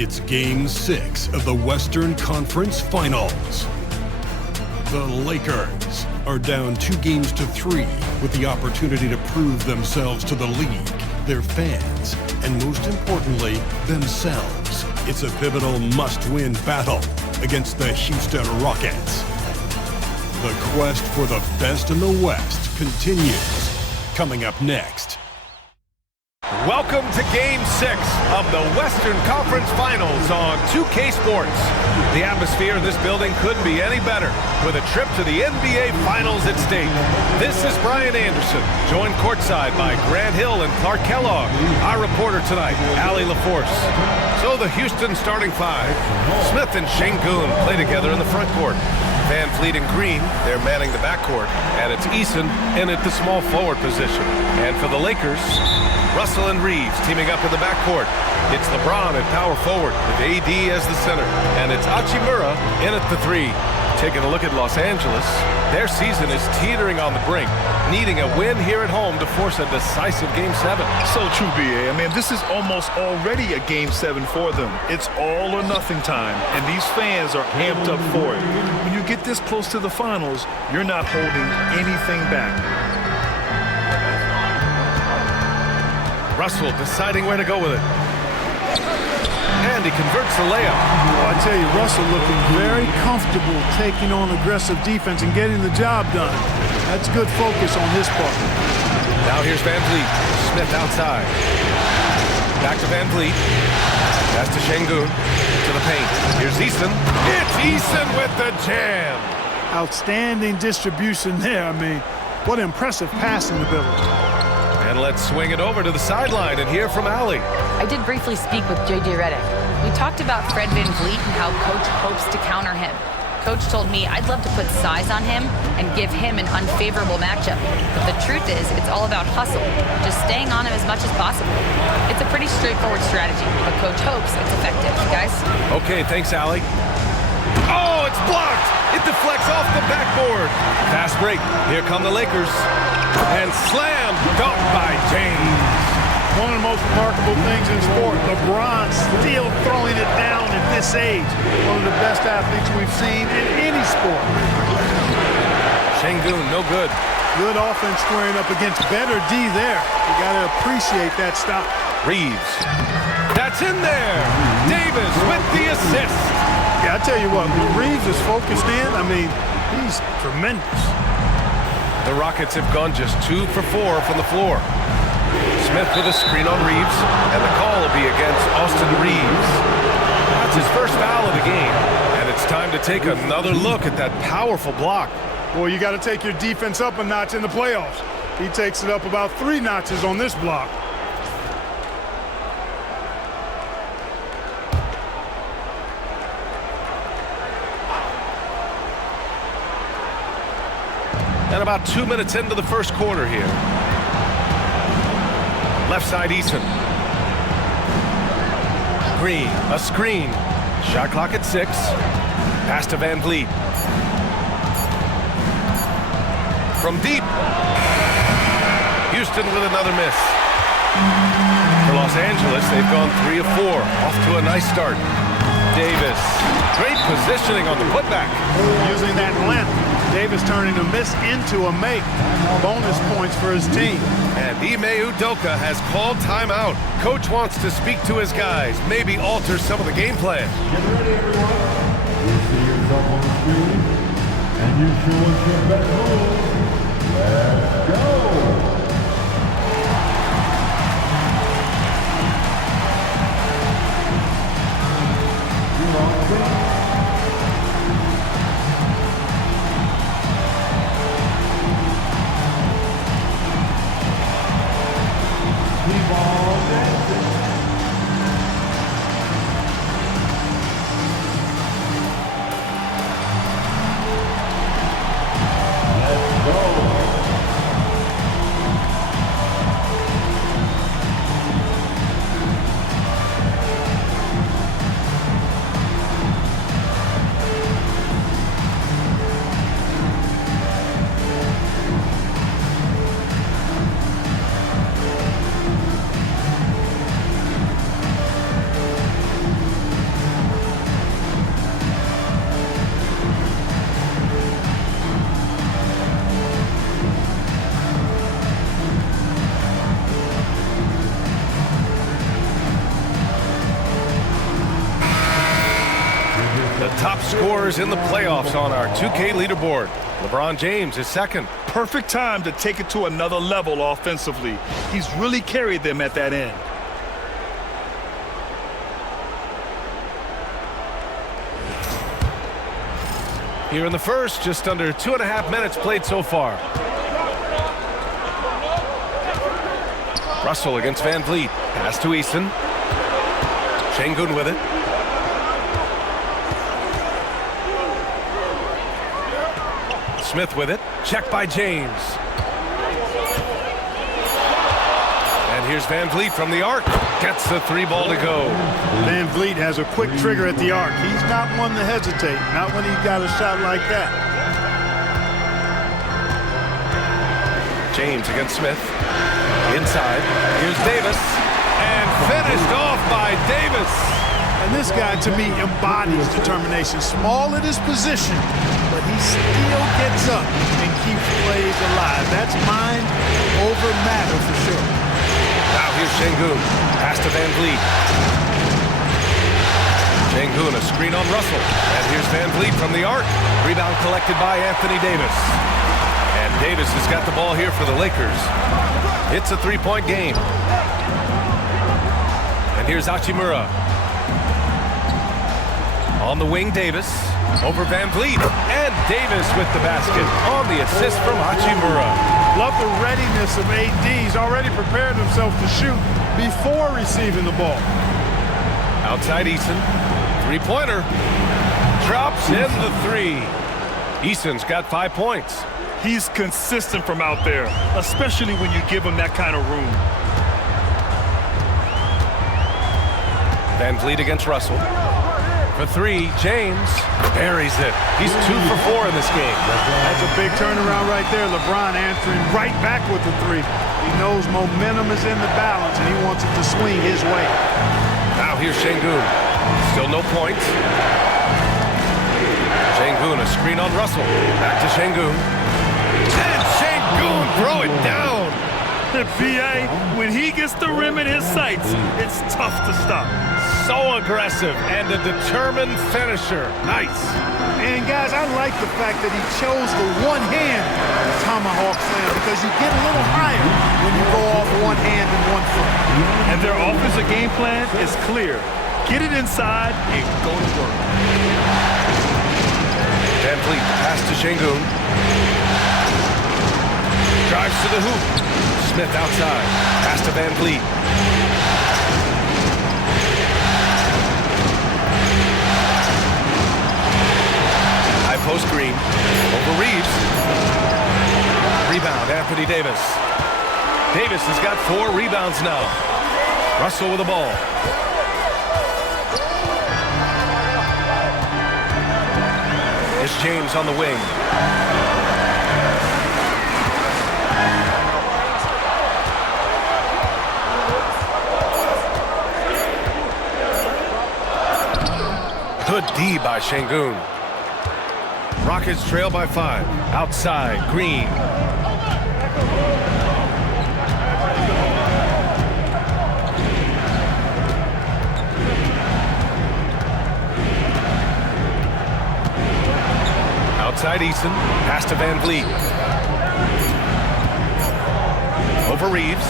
It's Game 6 of the Western Conference Finals. The Lakers are down 2-3 with the opportunity to prove themselves to the league, their fans, and most importantly, themselves. It's a pivotal must-win battle against the Houston Rockets. The quest for the best in the West continues. Coming up next. Welcome to Game 6 of the Western Conference Finals on 2K Sports. The atmosphere in this building couldn't be any better, with a trip to the NBA Finals at stake. This is Brian Anderson, joined courtside by Grant Hill and Clark Kellogg. Our reporter tonight, Allie LaForce. So the Houston starting five. Smith and Şengün play together in the front court. Van Fleet and Green, they're manning the backcourt. And it's Eason in at the small forward position. And for the Lakers, Russell and Reeves teaming up in the backcourt. It's LeBron at power forward with AD as the center. And it's Hachimura in at the three. Taking a look at Los Angeles, their season is teetering on the brink, needing a win here at home to force a decisive Game 7. So true, B.A. I mean, this is almost already a Game 7 for them. It's all or nothing time, and these fans are amped up for it. When you get this close to the finals, you're not holding anything back. Russell deciding where to go with it. And he converts the layup. Well, I tell you, Russell looking very comfortable taking on aggressive defense and getting the job done. That's good focus on his part. Now here's Van Fleet. Smith outside. Back to Van Fleet. Pass to Şengün. To the paint. Here's Eason. It's Eason with the jam. Outstanding distribution there. I mean, what impressive passing ability. And let's swing it over to the sideline and hear from Allie. I did briefly speak with J.J. Redick. We talked about Fred VanVleet and how Coach hopes to counter him. Coach told me I'd love to put size on him and give him an unfavorable matchup. But the truth is, it's all about hustle, just staying on him as much as possible. It's a pretty straightforward strategy, but Coach hopes it's effective. Guys? Okay, thanks, Allie. Oh, it's blocked! It deflects off the backboard. Fast break. Here come the Lakers. And slam dunk by James. One of the most remarkable things in sport, LeBron still throwing it down at this age. One of the best athletes we've seen in any sport. Şengün, no good. Good offense squaring up against better D there. You got to appreciate that stop. Reeves. That's in there. Davis with the assist. Yeah, I tell you what, when Reeves is focused in, I mean, he's tremendous. The Rockets have gone just 2 for 4 from the floor. Smith with a screen on Reeves, and the call will be against Austin Reeves. That's his first foul of the game, and it's time to take another look at that powerful block. Well, you got to take your defense up a notch in the playoffs. He takes it up about 3 notches on this block. And about 2 minutes into the first quarter here. Left side, Eason. Green, a screen. Shot clock at 6. Pass to Van Vleet. From deep. Houston with another miss. For Los Angeles, they've gone 3 of 4. Off to a nice start. Davis. Great positioning on the putback. Using that length. Davis turning a miss into a make. Bonus points for his team. And Ime Udoka has called timeout. Coach wants to speak to his guys, maybe alter some of the game plan. Get ready, everyone. You see yourself on the screen, and you show us your best move. Let's go. scorers in the playoffs on our 2K leaderboard. LeBron James is second. Perfect time to take it to another level offensively. He's really carried them at that end. Here in the first, just under 2.5 minutes played so far. Russell against Van Vliet. Pass to Eason. Şengün with it. Smith with it. Check by James. And here's Van Vliet from the arc. Gets the 3-ball to go. Van Vliet has a quick trigger at the arc. He's not one to hesitate, not when he's got a shot like that. James against Smith. Inside. Here's Davis. And finished off by Davis. And this guy, to me, embodies determination. Small at his position, but he still gets up and keeps plays alive. That's mind over matter for sure. Now here's Şengün. Pass to Van Vliet. Şengün, a screen on Russell. And here's Van Vliet from the arc. Rebound collected by Anthony Davis. And Davis has got the ball here for the Lakers. It's a 3-point game. And here's Hachimura. On the wing, Davis. Over Van Vliet. And Davis with the basket on the assist from Hachimura. Love the readiness of AD. He's already prepared himself to shoot before receiving the ball. Outside Eason. Three-pointer. Drops in the 3. Eason's got 5 points. He's consistent from out there, especially when you give him that kind of room. Van Vliet against Russell. For 3, James buries it. He's 2 for 4 in this game. That's a big turnaround right there. LeBron answering right back with the 3. He knows momentum is in the balance, and he wants it to swing his way. Now here's Şengün. Still no points. Şengün, a screen on Russell. Back to Şengün. And Şengün throw it down. The PA, when he gets the rim in his sights, it's tough to stop. So aggressive and a determined finisher. Nice. And guys, I like the fact that he chose the one-hand tomahawk slam because you get a little higher when you go off one hand and one foot. And their offensive game plan is clear. Get it inside and go to work. Van Vliet, pass to Şengün. Drives to the hoop. Smith outside. Pass to Van Vliet. High post screen. Over Reeves. Rebound, Anthony Davis. Davis has got 4 rebounds now. Russell with the ball. It's James on the wing. Good D by Şengün. Rockets trail by 5. Outside, Green. Outside Eason. Pass to Van Vliet. Over Reeves.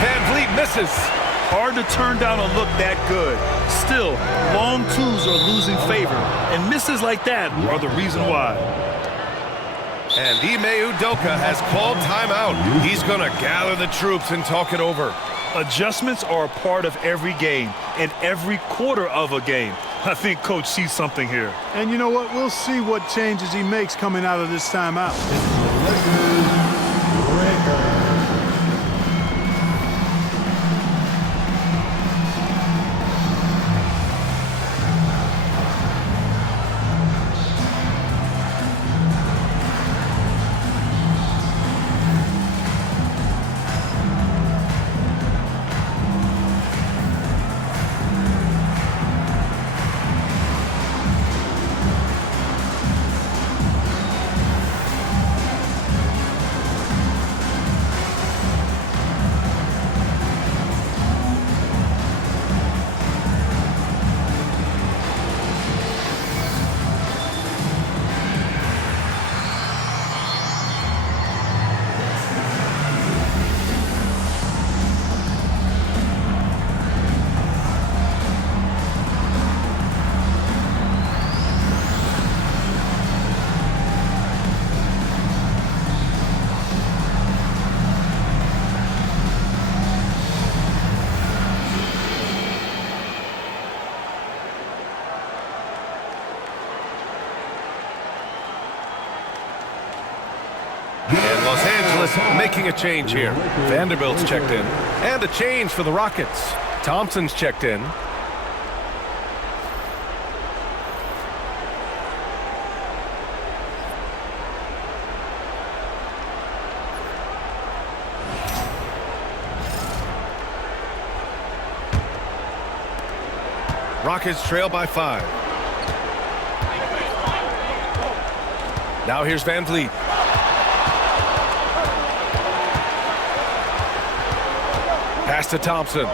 Van Vliet misses. Hard to turn down a look that good. Still, long twos are losing favor, and misses like that are the reason why. And Ime Udoka has called timeout. He's going to gather the troops and talk it over. Adjustments are a part of every game and every quarter of a game. I think Coach sees something here. And you know what? We'll see what changes he makes coming out of this timeout. making a change here. Vanderbilt's checked in. And a change for the Rockets. Thompson's checked in. Rockets trail by 5. Now here's Van Vliet. Pass to Thompson.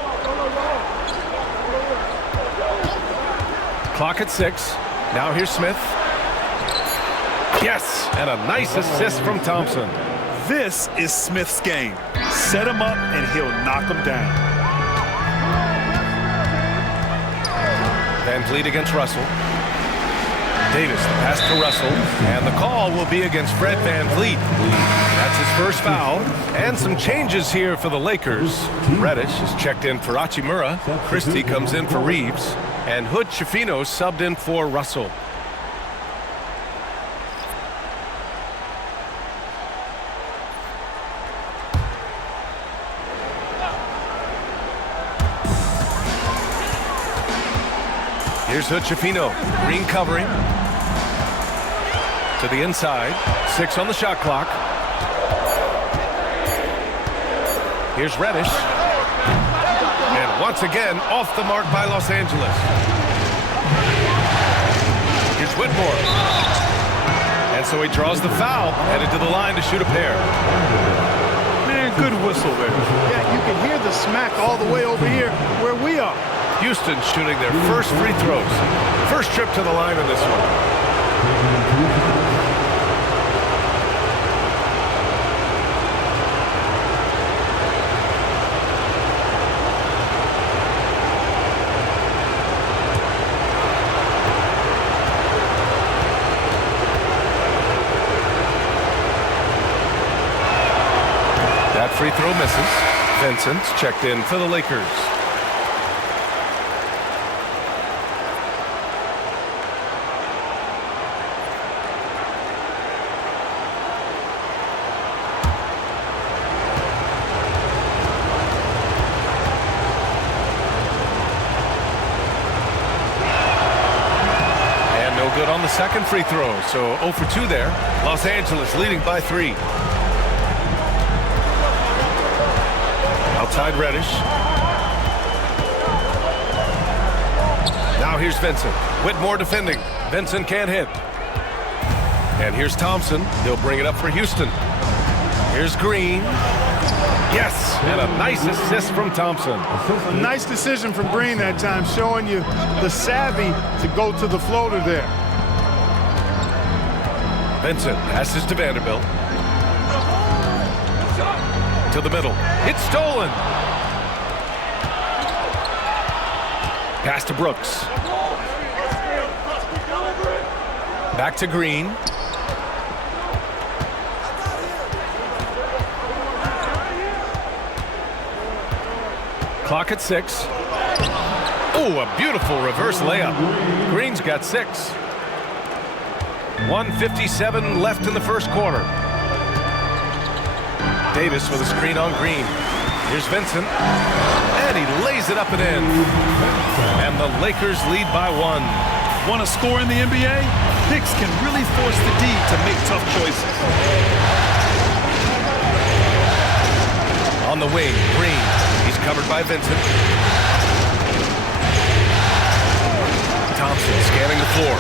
Clock at 6. Now here's Smith. Yes, and a nice assist from Thompson. This is Smith's game. Set him up and he'll knock him down. Van Vliet against Russell. Davis, the pass to Russell, and the call will be against Fred Van Vliet. That's his first foul, and some changes here for the Lakers. Reddish is checked in for Hachimura. Christie comes in for Reeves, and Hood Schifino subbed in for Russell. Here's Hood Schifino. Green covering. To the inside. 6 on the shot clock. Here's Reddish. And once again, off the mark by Los Angeles. Here's Whitmore. And so he draws the foul, headed to the line to shoot a pair. Man, good whistle there. Yeah, you can hear the smack all the way over here where we are. Houston shooting their first free throws. First trip to the line in this one. That free throw misses. Vincent's checked in for the Lakers. Good on the second free throw, so 0 for 2 there. Los Angeles leading by 3. Outside Reddish. Now here's Vincent. Whitmore defending. Vincent can't hit. And here's Thompson. He'll bring it up for Houston. Here's Green. Yes, and a nice assist from Thompson. A nice decision from Green that time, showing you the savvy to go to the floater there. Vincent passes to Vanderbilt. To the middle. It's stolen. Pass to Brooks. Back to Green. Clock at 6. Oh, a beautiful reverse layup. Green's got 6. 1:57 left in the first quarter. Davis with a screen on Green. Here's Vincent. And he lays it up and in. And the Lakers lead by 1. Want to score in the NBA? Picks can really force the D to make tough choices. On the wing, Green. He's covered by Vincent. Thompson scanning the floor.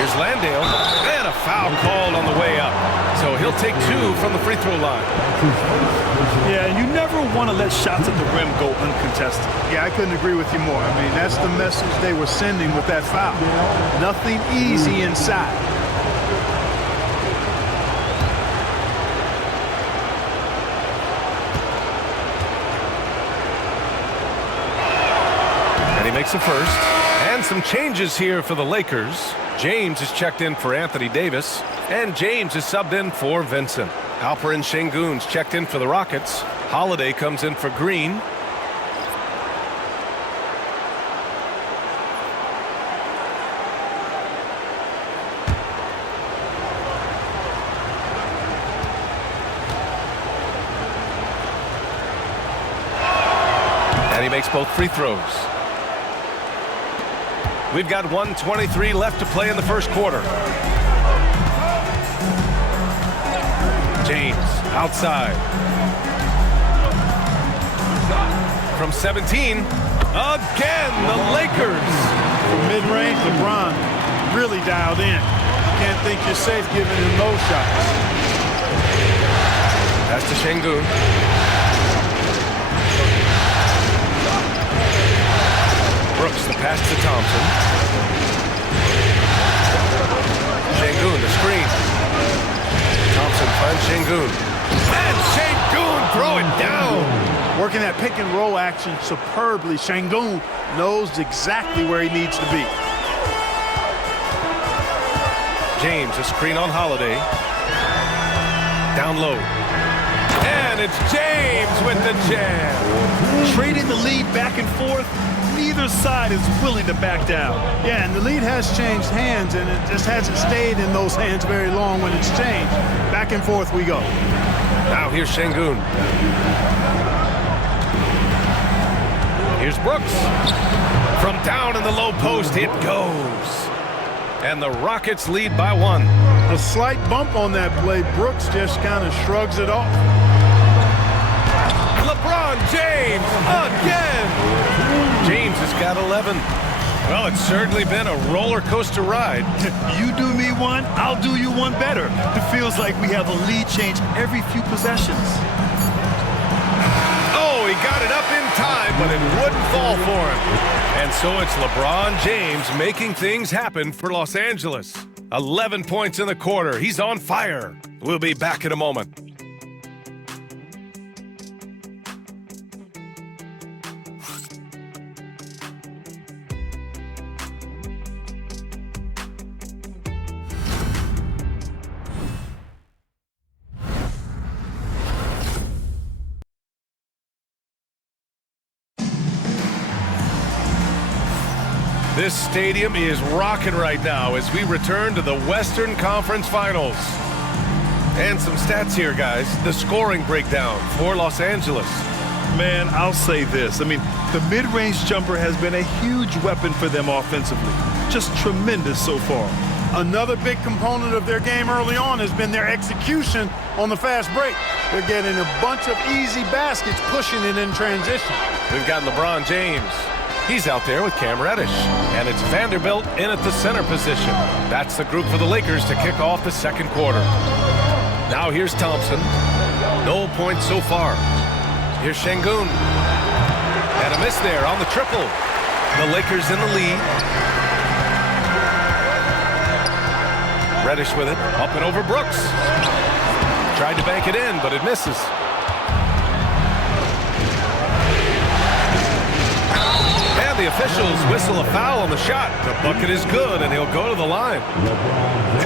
Here's Landale, and a foul called on the way up. So he'll take 2 from the free throw line. Yeah, you never want to let shots at the rim go uncontested. Yeah, I couldn't agree with you more. I mean, that's the message they were sending with that foul. Nothing easy inside. And he makes a first. And some changes here for the Lakers. James is checked in for Anthony Davis, and James is subbed in for Vincent. Alperen Sengun's checked in for the Rockets. Holiday comes in for Green. And he makes both free throws. We've got 1:23 left to play in the first quarter. James outside. From 17. Again, the Lakers. Mid-range, LeBron really dialed in. Can't think you're safe giving him those shots. Pass to Şengün. Brooks, the pass to Thompson. Şengün, the screen. Thompson finds Şengün. And Şengün throw it down. Working that pick and roll action superbly. Şengün knows exactly where he needs to be. James, a screen on Holiday. Down low. And it's James with the jam. Trading the lead back and forth. Neither side is willing to back down. Yeah, and the lead has changed hands, and it just hasn't stayed in those hands very long when it's changed. Back and forth we go. Now here's Şengün. Here's Brooks. From down in the low post, it goes. And the Rockets lead by 1. A slight bump on that play. Brooks just kind of shrugs it off. LeBron James again. James has got 11. Well, it's certainly been a roller coaster ride. You do me one, I'll do you one better. It feels like we have a lead change every few possessions. Oh, he got it up in time, but it wouldn't fall for him. And so it's LeBron James making things happen for Los Angeles. 11 points in the quarter. He's on fire. We'll be back in a moment. This stadium is rocking right now as we return to the Western Conference Finals. And some stats here, guys. The scoring breakdown for Los Angeles. Man, I'll say this. I mean, the mid-range jumper has been a huge weapon for them offensively. Just tremendous so far. Another big component of their game early on has been their execution on the fast break. They're getting a bunch of easy baskets, pushing it in transition. We've got LeBron James. He's out there with Cam Reddish. And it's Vanderbilt in at the center position. That's the group for the Lakers to kick off the second quarter. Now here's Thompson. No points so far. Here's Şengün. And a miss there on the triple. The Lakers in the lead. Reddish with it. Up and over Brooks. Tried to bank it in, but it misses. The officials whistle a foul on the shot. The bucket is good, and he'll go to the line.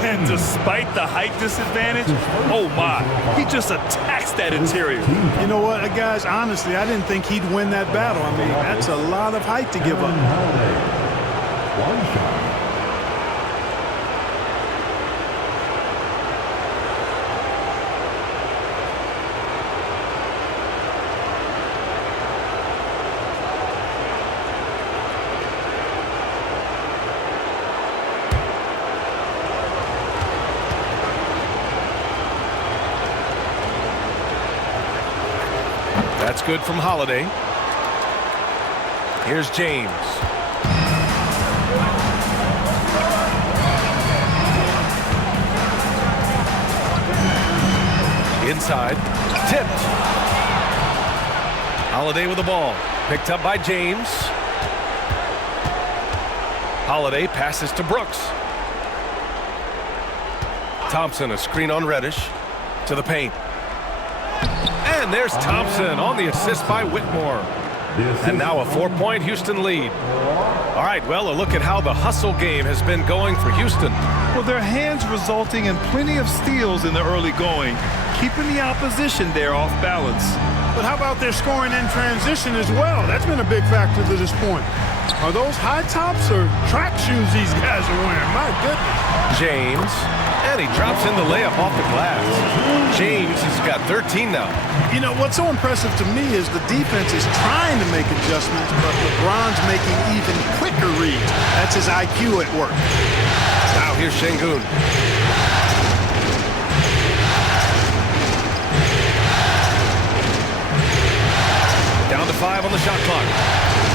And despite the height disadvantage, oh my, he just attacks that interior. You know what, guys, honestly, I didn't think he'd win that battle. I mean, that's a lot of height to give up. One shot. That's good from Holiday. Here's James. Inside. Tipped. Holiday with the ball. Picked up by James. Holiday passes to Brooks. Thompson, a screen on Reddish. To the paint. And there's Thompson on the assist by Whitmore. And now a 4-point Houston lead. All right, well, a look at how the hustle game has been going for Houston. Well, their hands resulting in plenty of steals in the early going, keeping the opposition there off balance. But how about their scoring in transition as well? That's been a big factor to this point. Are those high tops or track shoes these guys are wearing? My goodness. James And he drops in the layup off the glass. James has got 13 now. You know, what's so impressive to me is the defense is trying to make adjustments, but LeBron's making even quicker reads. That's his IQ at work. Now here's Şengün. Down to 5 on the shot clock.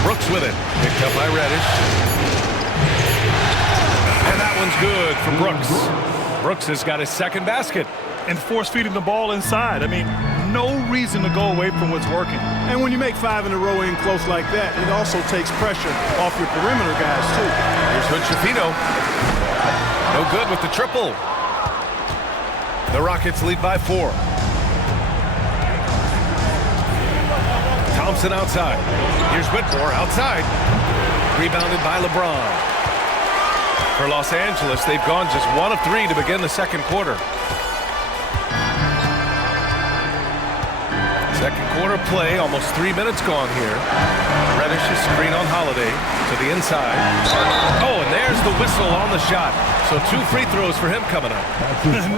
Brooks with it. Picked up by Reddish. And that one's good for Brooks. Brooks has got his second basket. And force-feeding the ball inside. I mean, no reason to go away from what's working. And when you make 5 in a row in close like that, it also takes pressure off your perimeter guys, too. Here's Hood-Schifino. No good with the triple. The Rockets lead by 4. Thompson outside. Here's Whitmore outside. Rebounded by LeBron. For Los Angeles, they've gone just 1 of 3 to begin the second quarter. Second quarter play, almost 3 minutes gone here. Reddish is screen on Holiday to the inside. Oh, and there's the whistle on the shot. So 2 free throws for him coming up.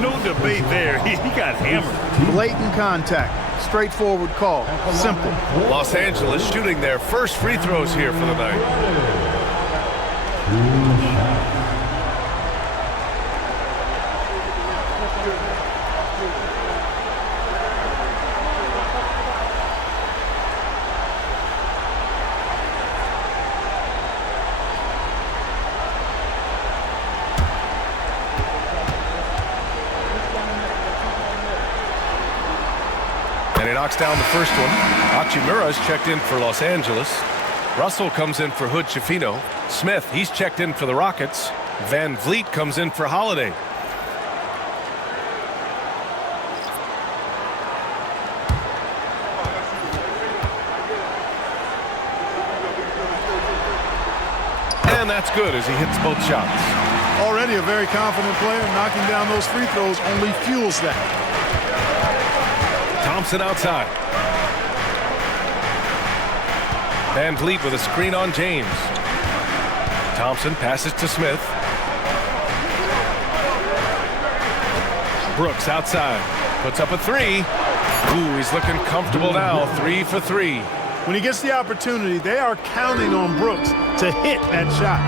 No debate there. He got hammered. Blatant contact. Straightforward call. Simple. Los Angeles shooting their first free throws here for the night. And he knocks down the first one. Hachimura's checked in for Los Angeles. Russell comes in for Hood-Schifino. Smith, he's checked in for the Rockets. Van Vliet comes in for Holiday. And that's good as he hits both shots. Already a very confident player. Knocking down those free throws only fuels that. Thompson outside. Van Vliet with a screen on James. Thompson passes to Smith. Brooks outside. Puts up a 3. Ooh, he's looking comfortable now. 3 for 3. When he gets the opportunity, they are counting on Brooks to hit that shot.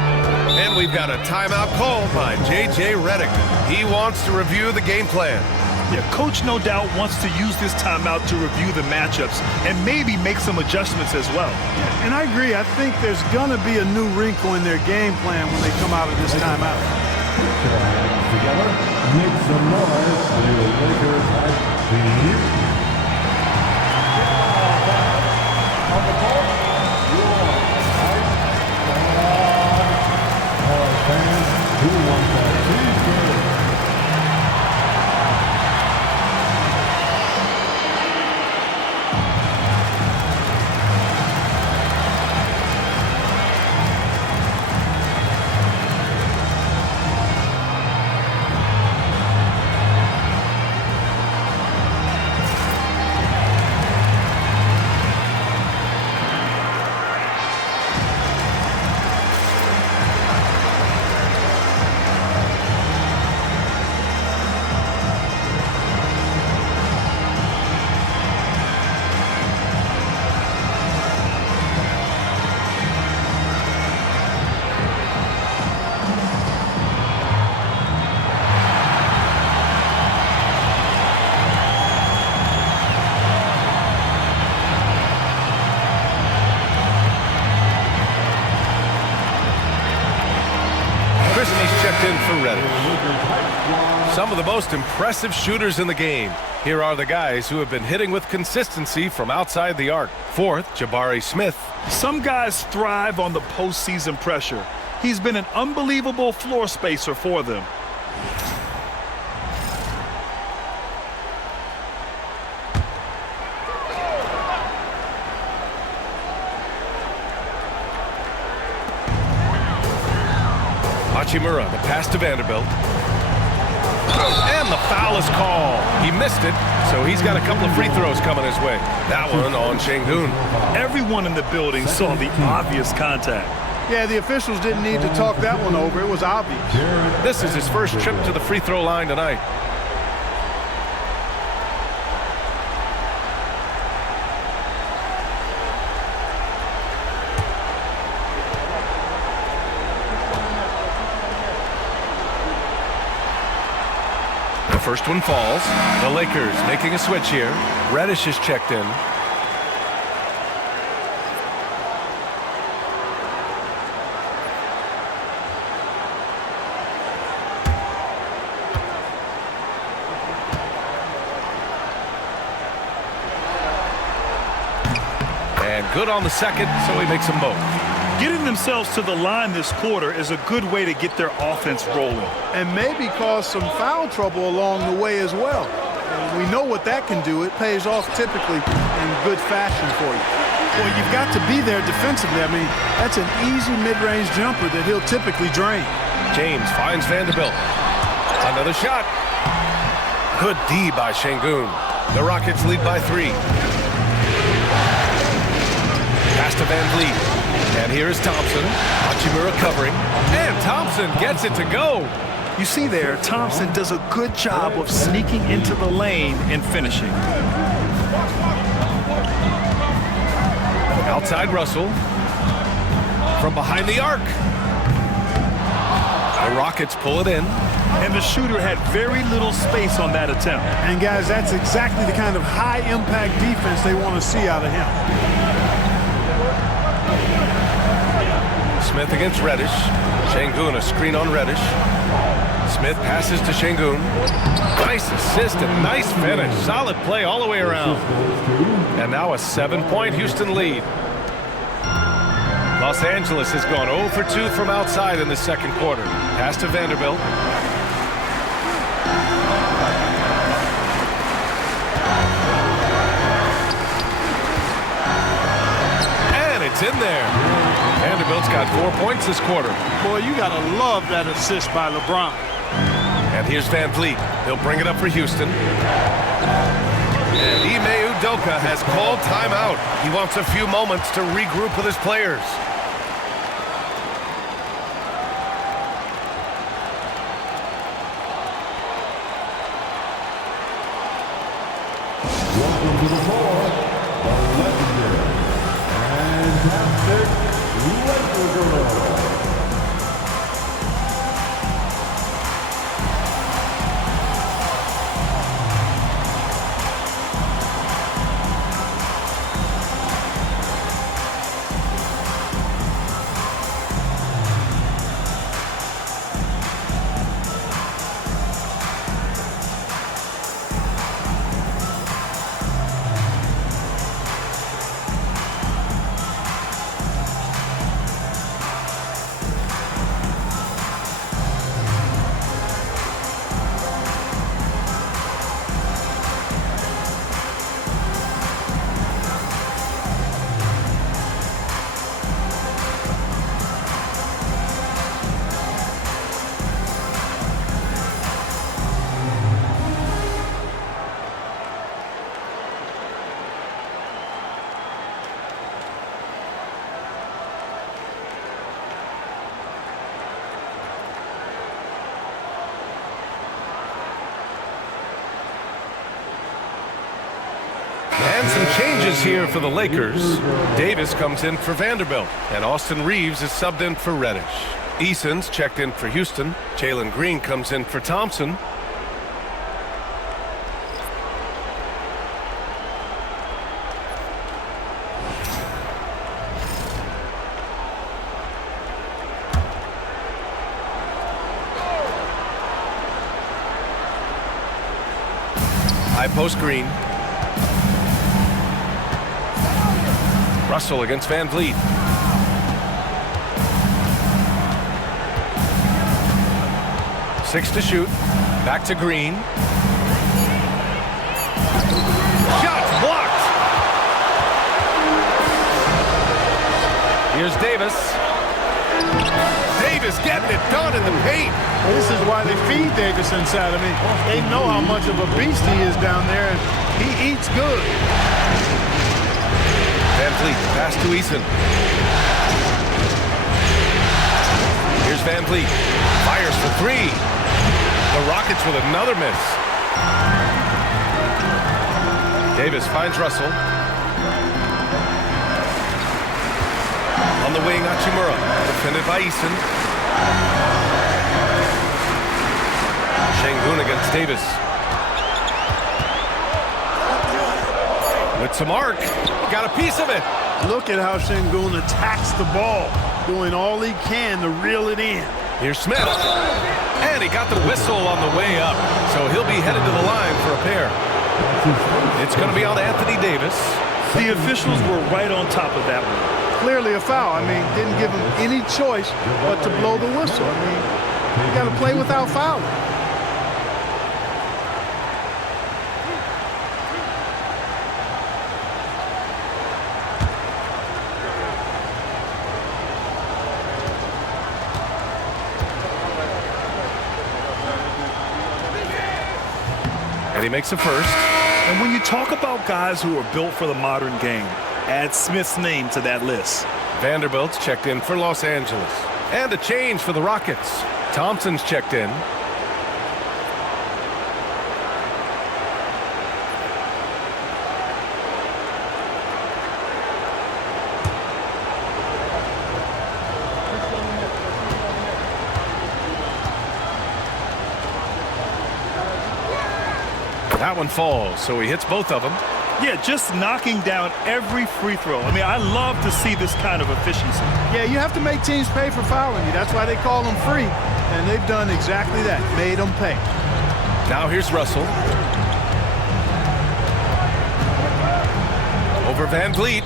And we've got a timeout called by J.J. Redick. He wants to review the game plan. Yeah, coach no doubt wants to use this timeout to review the matchups and maybe make some adjustments as well. Yeah, and I agree. I think there's going to be a new wrinkle in their game plan when they come out of this timeout. Together, make some noise for the Lakers team. On the ball, fans who want that team. In for Reddish. Some of the most impressive shooters in the game. Here are the guys who have been hitting with consistency from outside the arc. Fourth, Jabari Smith. Some guys thrive on the postseason pressure. He's been an unbelievable floor spacer for them. Hachimura, the pass to Vanderbilt. And the foul is called. He missed it, so he's got a couple of free throws coming his way. That one on Şengün. Everyone in the building saw the obvious contact. Yeah, the officials didn't need to talk that one over. It was obvious. This is his first trip to the free throw line tonight. The first one falls. The Lakers making a switch here. Reddish is checked in. And good on the second, so he makes them both. Getting themselves to the line this quarter is a good way to get their offense rolling. And maybe cause some foul trouble along the way as well. We know what that can do. It pays off typically in good fashion for you. Well, you've got to be there defensively. I mean, that's an easy mid-range jumper that he'll typically drain. James finds Vanderbilt. Another shot. Good D by Şengün. The Rockets lead by 3. Pass to Van Vliet. And here is Thompson. Hachimura covering. And Thompson gets it to go. You see there, Thompson does a good job of sneaking into the lane and finishing. Outside Russell. From behind the arc. The Rockets pull it in. And the shooter had very little space on that attempt. And guys, that's exactly the kind of high-impact defense they want to see out of him. Smith against Reddish. Şengün a screen on Reddish. Smith passes to Şengün. Nice assist and nice finish. Solid play all the way around. And now a 7-point Houston lead. Los Angeles has gone 0 for 2 from outside in the second quarter. Pass to Vanderbilt. And it's in there. Vanderbilt's got 4 points this quarter. Boy, you got to love that assist by LeBron. And here's Van Vliet. He'll bring it up for Houston. And Ime Udoka has called timeout. He wants a few moments to regroup with his players. Welcome to the floor, the legendary fantastic Laker Gorilla. And some changes here for the Lakers. Davis comes in for Vanderbilt, and Austin Reeves is subbed in for Reddish. Eason's checked in for Houston. Jalen Green comes in for Thompson. High post Green. Russell against Van Vliet. Six to shoot. Back to Green. Shots blocked. Here's Davis. Davis getting it done in the paint. This is why they feed Davis inside. I mean, they know how much of a beast he is down there, and he eats good. Van Vliet, pass to Eason. Here's Van Vliet. Fires for three. The Rockets with another miss. Davis finds Russell. On the wing, Hachimura. Defended by Eason. Şengün against Davis. With some arc. Got a piece of it. Look at how Şengün attacks the ball, doing all he can to reel it in. Here's Smith. And he got the whistle on the way up. So he'll be headed to the line for a pair. It's going to be on Anthony Davis. The officials were right on top of that one. Clearly a foul. I mean, didn't give him any choice but to blow the whistle. I mean, you got to play without fouling. And he makes a first. And when you talk about guys who are built for the modern game, add Smith's name to that list. Vanderbilt's checked in for Los Angeles. And a change for the Rockets. Thompson's checked in. That one falls, so he hits both of them. Yeah, just knocking down every free throw. I mean, I love to see this kind of efficiency. Yeah, you have to make teams pay for fouling you. That's why they call them free. And they've done exactly that, made them pay. Now here's Russell. Over Van Vliet.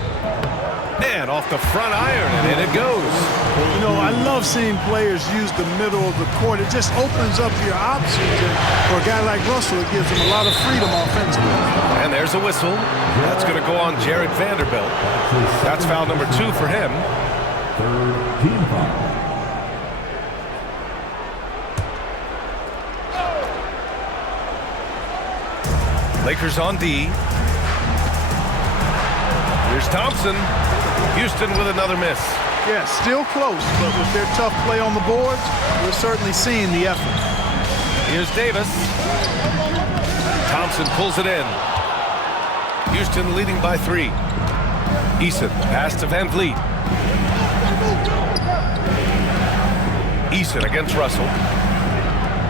And off the front iron, and in it goes. You know, I love seeing players use the middle of the court. It just opens up your options. And for a guy like Russell, it gives him a lot of freedom offensively. And there's a whistle. That's going to go on Jared Vanderbilt. That's foul number 2 for him. Third team foul. Lakers on D. Here's Thompson. Houston with another miss. Yeah, still close, but with their tough play on the boards, we're certainly seeing the effort. Here's Davis. Thompson pulls it in. Houston leading by 3. Eason, pass to Van Vliet. Eason against Russell.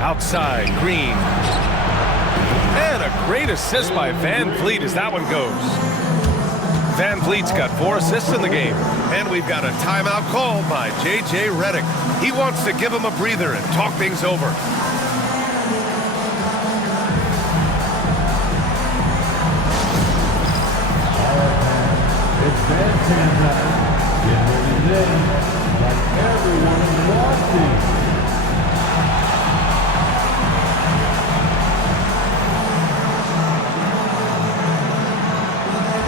Outside, Green. And a great assist by Van Vliet as that one goes. Van Vliet's got 4 assists in the game. And we've got a timeout called by J.J. Redick. He wants to give him a breather and talk things over. It's Van time. Get ready then, like everyone is watching.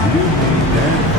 You need that.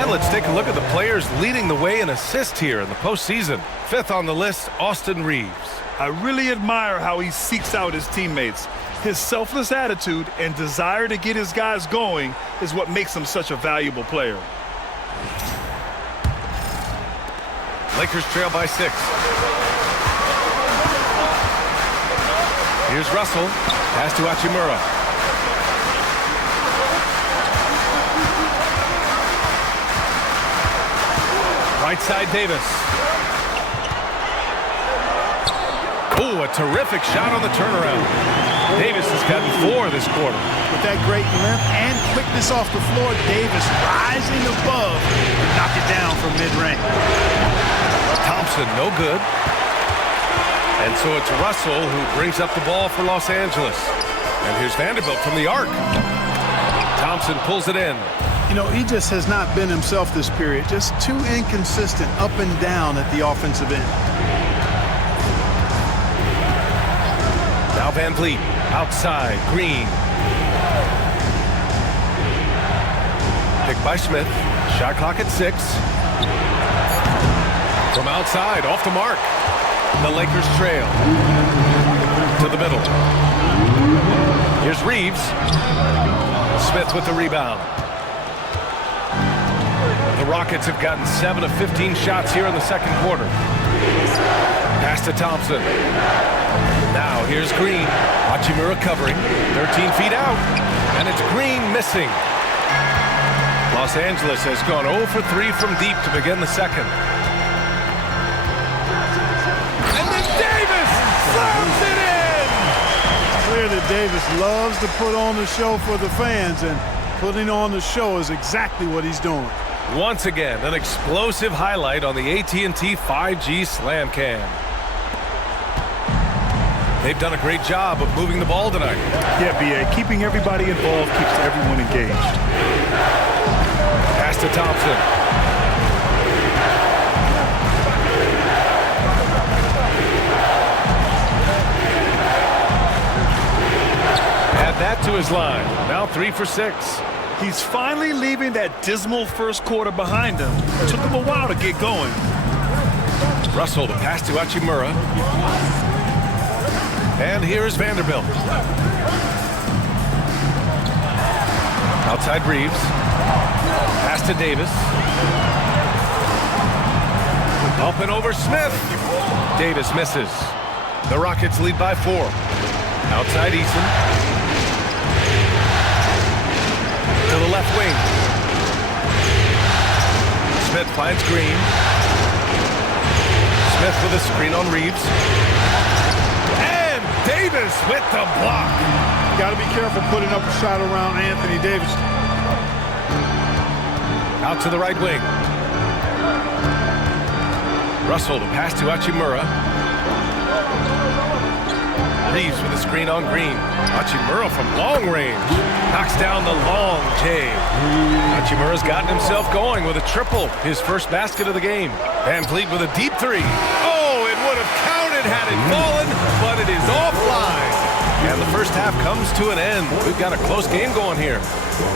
And let's take a look at the players leading the way in assists here in the postseason. 5th on the list, Austin Reeves. I really admire how he seeks out his teammates. His selfless attitude and desire to get his guys going is what makes him such a valuable player. Lakers trail by 6. Here's Russell. Pass to Hachimura. Right side, Davis. Oh, a terrific shot on the turnaround. Davis has gotten 4 this quarter. With that great length and quickness off the floor, Davis rising above to knock it down from mid-range. Thompson, no good. And so it's Russell who brings up the ball for Los Angeles. And here's Vanderbilt from the arc. Thompson pulls it in. You know, he just has not been himself this period. Just too inconsistent up and down at the offensive end. Now Van Vliet, outside, Green. Picked by Smith. Shot clock at 6. From outside, off the mark. The Lakers trail. To the middle. Here's Reeves. Smith with the rebound. The Rockets have gotten 7 of 15 shots here in the second quarter. Pass to Thompson. Now here's Green. Hachimura covering. 13 feet out. And it's Green missing. Los Angeles has gone 0 for 3 from deep to begin the second. And then Davis slams it in! It's clear that Davis loves to put on the show for the fans, and putting on the show is exactly what he's doing. Once again, an explosive highlight on the AT&T 5G Slam Cam. They've done a great job of moving the ball tonight. Yeah, B.A., keeping everybody involved keeps everyone engaged. Pass to Thompson. Add that to his line. Now 3 for 6. He's finally leaving that dismal first quarter behind him. It took him a while to get going. Russell to pass to Hachimura. And here's Vanderbilt. Outside Reeves. Pass to Davis. Up and over Smith. Davis misses. The Rockets lead by 4. Outside Eason. To the left wing. Smith finds Green. Smith with a screen on Reeves. And Davis with the block. Got to be careful putting up a shot around Anthony Davis. Out to the right wing. Russell to pass to Hachimura. Reeves with a screen on Green. Hachimura from long range. Knocks down the long J. Hachimura's gotten himself going with a triple. His first basket of the game. Van Vliet with a deep 3. Oh, it would have counted had it fallen, but it is offline. And the first half comes to an end. We've got a close game going here.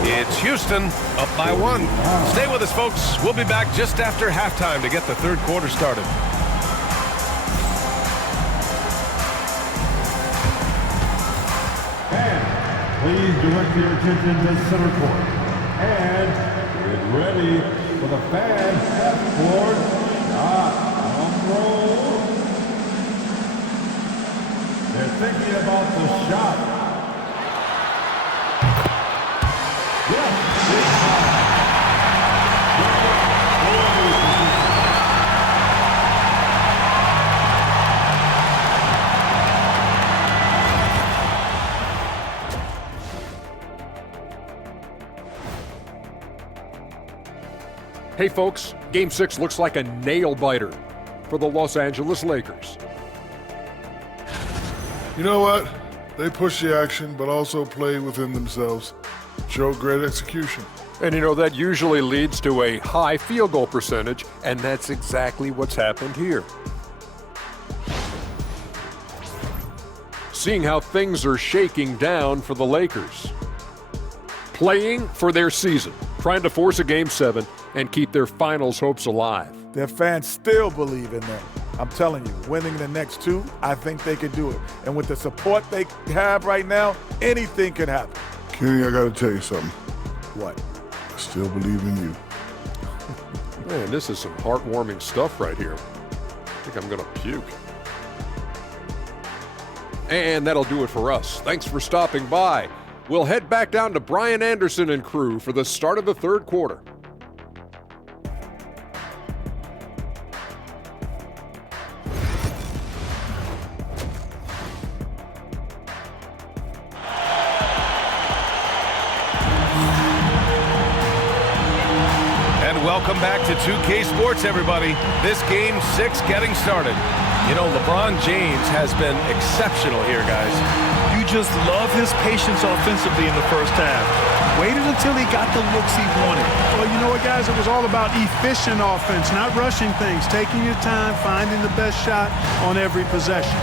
It's Houston up by 1. Stay with us, folks. We'll be back just after halftime to get the third quarter started. Please direct your attention to center court. And get ready for the fans half-court shot on roll. They're thinking about the shot. Yes, it's high. Hey folks, Game 6 looks like a nail-biter for the Los Angeles Lakers. You know what? They push the action, but also play within themselves. Show great execution. And you know, that usually leads to a high field goal percentage, and that's exactly what's happened here. Seeing how things are shaking down for the Lakers. Playing for their season, trying to force a Game 7 and keep their finals hopes alive. Their fans still believe in them. I'm telling you, winning the next 2, I think they can do it. And with the support they have right now, anything can happen. Kenny, I got to tell you something. What? I still believe in you. Man, this is some heartwarming stuff right here. I think I'm gonna puke. And that'll do it for us. Thanks for stopping by. We'll head back down to Brian Anderson and crew for the start of the third quarter. welcome back to 2K Sports, everybody. This Game 6 getting started. You know, LeBron James has been exceptional here, guys. You just love his patience offensively in the first half. Waited until he got the looks he wanted. Well, you know what, guys? It was all about efficient offense, not rushing things, taking your time, finding the best shot on every possession.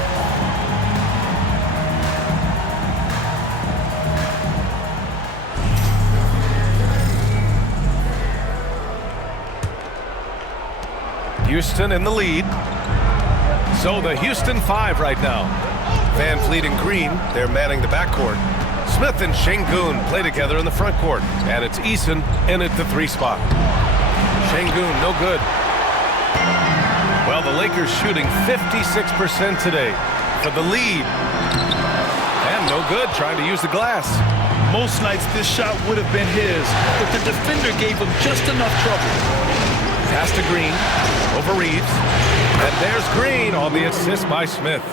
Houston in the lead. So the Houston 5 right now. Van Fleet and Green, they're manning the backcourt. Smith and Şengün play together in the front court. And it's Eason in at the 3 spot. Şengün, no good. Well, the Lakers shooting 56% today for the lead. And no good, trying to use the glass. Most nights this shot would have been his, but the defender gave him just enough trouble. Pass to Green, over Reeves. And there's Green on the assist by Smith.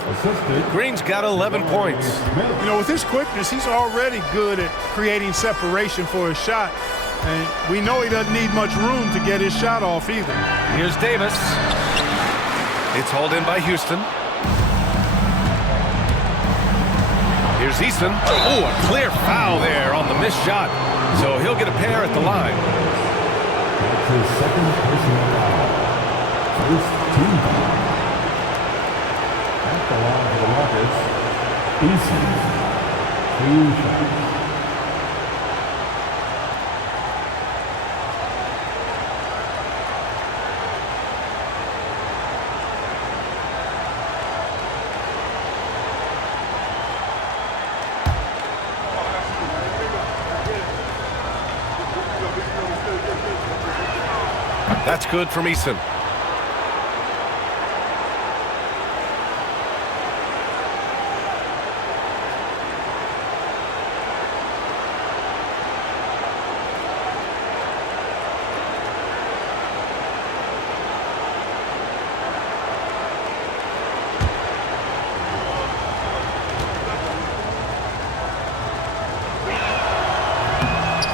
Green's got 11 points. You know, with his quickness, he's already good at creating separation for his shot. And we know he doesn't need much room to get his shot off either. Here's Davis. It's hauled in by Houston. Here's Eason. Oh, a clear foul there on the missed shot. So he'll get a pair at the line. That's his second personal foul. First team foul. At the line for the Rockets, Eason. 2 shots. That's good from Eason.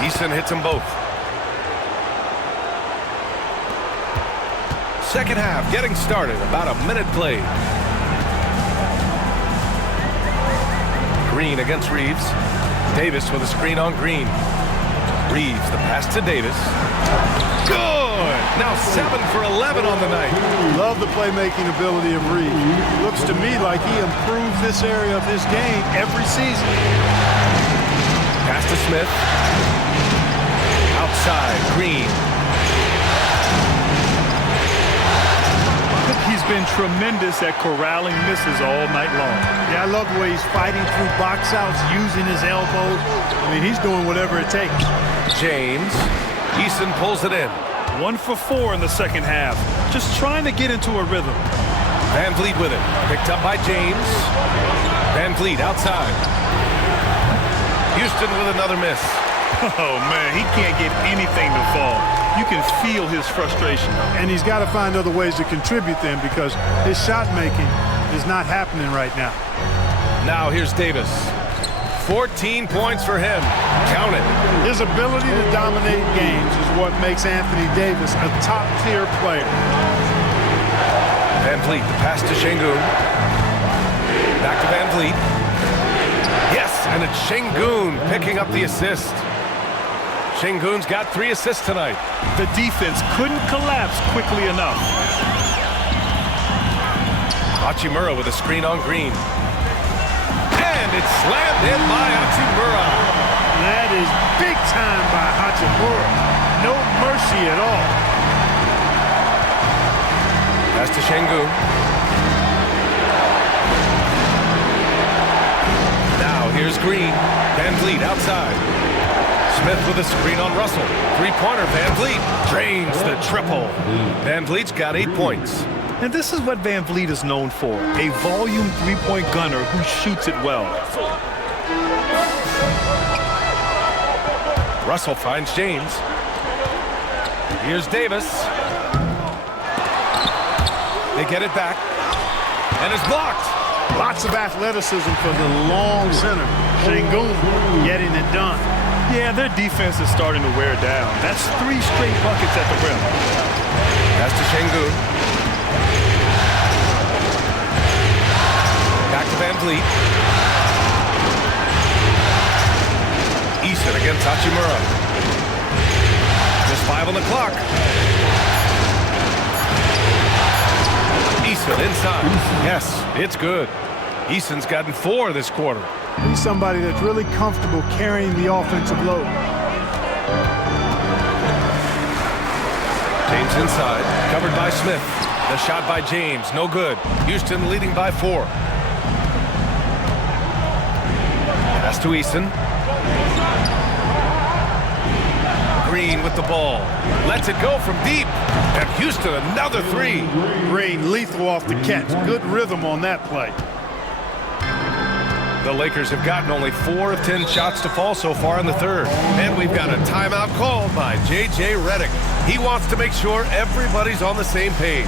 Eason hits them both. Second half getting started, about a minute played. Green against Reeves. Davis with a screen on Green. Reeves, the pass to Davis. Good! Now 7 for 11 on the night. Love the playmaking ability of Reeves. Looks to me like he improves this area of his game every season. Pass to Smith. Outside, Green. He's been tremendous at corralling misses all night long. Yeah, I love the way he's fighting through box outs, using his elbows. I mean, he's doing whatever it takes. James. Eason pulls it in. 1 for 4 in the second half. Just trying to get into a rhythm. Van Vliet with it. Picked up by James. Van Vliet outside. Houston with another miss. Oh, man, he can't get anything to fall. You can feel his frustration. And he's got to find other ways to contribute then, because his shot making is not happening right now. Now here's Davis. 14 points for him. Count it. His ability to dominate games is what makes Anthony Davis a top-tier player. Van Vliet, the pass to Şengün. Back to Van Vliet. Yes, and it's Şengün picking up the assist. Şengün's got 3 assists tonight. The defense couldn't collapse quickly enough. Hachimura with a screen on Green. And it's slammed in by Hachimura. That is big time by Hachimura. No mercy at all. Pass to Şengün. Now here's Green. Van Vliet outside. Smith with a screen on Russell. 3-pointer, Van Vliet drains the triple. Van Vliet's got 8 points. And this is what Van Vliet is known for, a volume 3-point gunner who shoots it well. Russell finds James. Here's Davis. They get it back. And it's blocked. Lots of athleticism for the long center. Şengün getting it done. Yeah, their defense is starting to wear down. That's 3 straight buckets at the rim. Pass to Şengün. Back to Van Vliet. Easton against Hachimura. Just 5 on the clock. Easton inside. Yes, it's good. Easton's gotten 4 this quarter. He's somebody that's really comfortable carrying the offensive load. James inside, covered by Smith. The shot by James, no good. Houston leading by 4. Pass to Easton. Green with the ball. Lets it go from deep. And Houston another 3. Green lethal off the catch. Good rhythm on that play. The Lakers have gotten only 4 of 10 shots to fall so far in the third. And we've got a timeout called by J.J. Redick. He wants to make sure everybody's on the same page.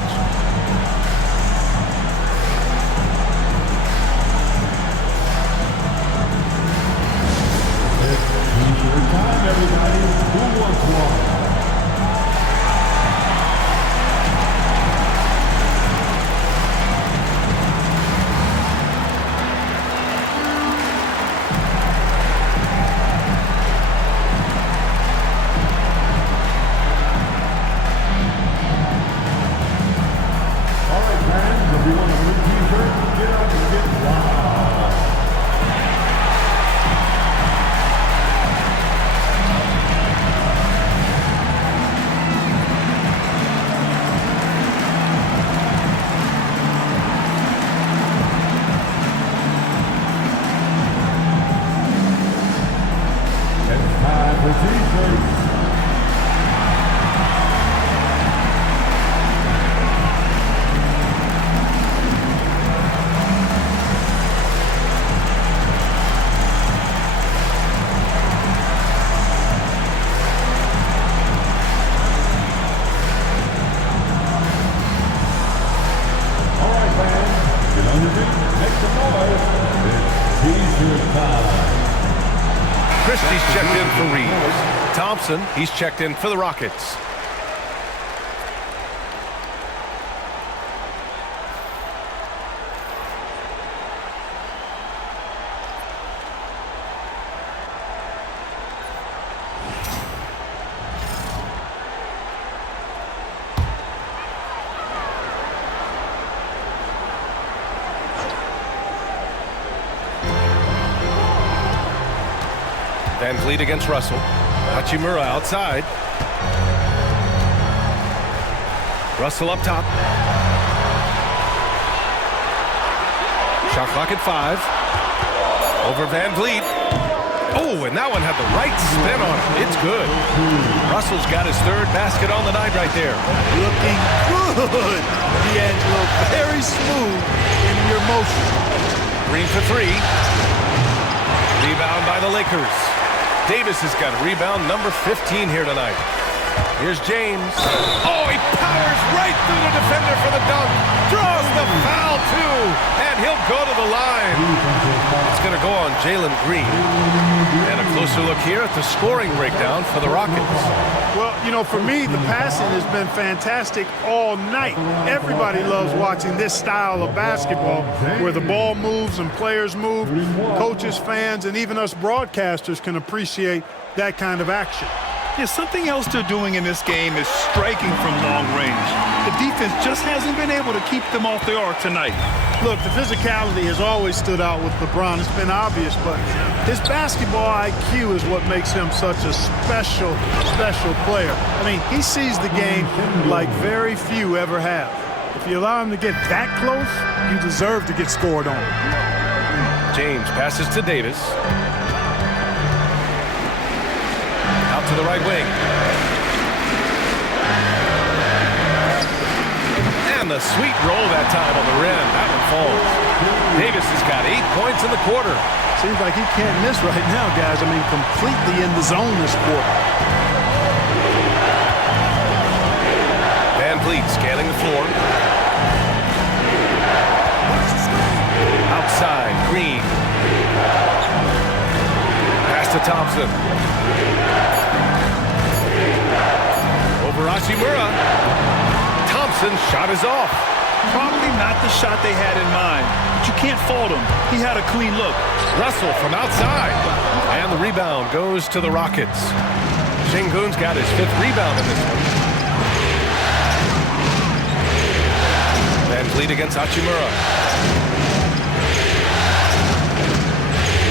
Time, everybody. Who wants one? Christie's checked in for Reeves. Thompson, he's checked in for the Rockets. Van Vliet against Russell. Hachimura outside. Russell up top. Shot clock at 5. Over Van Vliet. Oh, and that one had the right spin on it. It's good. Russell's got his 3rd basket on the night right there. Looking good, D'Angelo. Very smooth in your motion. Green for 3. Rebound by the Lakers. Davis has got rebound number 15 here tonight. Here's James. Oh, he powers right through the defender for the dunk. Draws the foul, too. And he'll go to the line. It's going to go on Jalen Green. And a closer look here at the scoring breakdown for the Rockets. Well, you know, for me, the passing has been fantastic all night. Everybody loves watching this style of basketball where the ball moves and players move. Coaches, fans, and even us broadcasters can appreciate that kind of action. Yeah, something else they're doing in this game is striking from long range. The defense just hasn't been able to keep them off the arc tonight. Look, the physicality has always stood out with LeBron. It's been obvious, but his basketball IQ is what makes him such a special player. I mean, he sees the game like very few ever have. If you allow him to get that close, you deserve to get scored on. James passes to Davis. Out to the right wing. And the sweet roll that time on the rim. That one falls. Davis has got 8 points in the quarter. Seems like he can't miss right now, guys. I mean, completely in the zone this quarter. Van Vliet scanning the floor. Outside, Green. Pass to to Thompson. Over Hachimura. Thompson's shot is off. Probably not the shot they had in mind, but you can't fault him. He had a clean look. Russell from outside. And the rebound goes to the Rockets. Şengün's got his 5th rebound in this one. Van Vliet against Hachimura.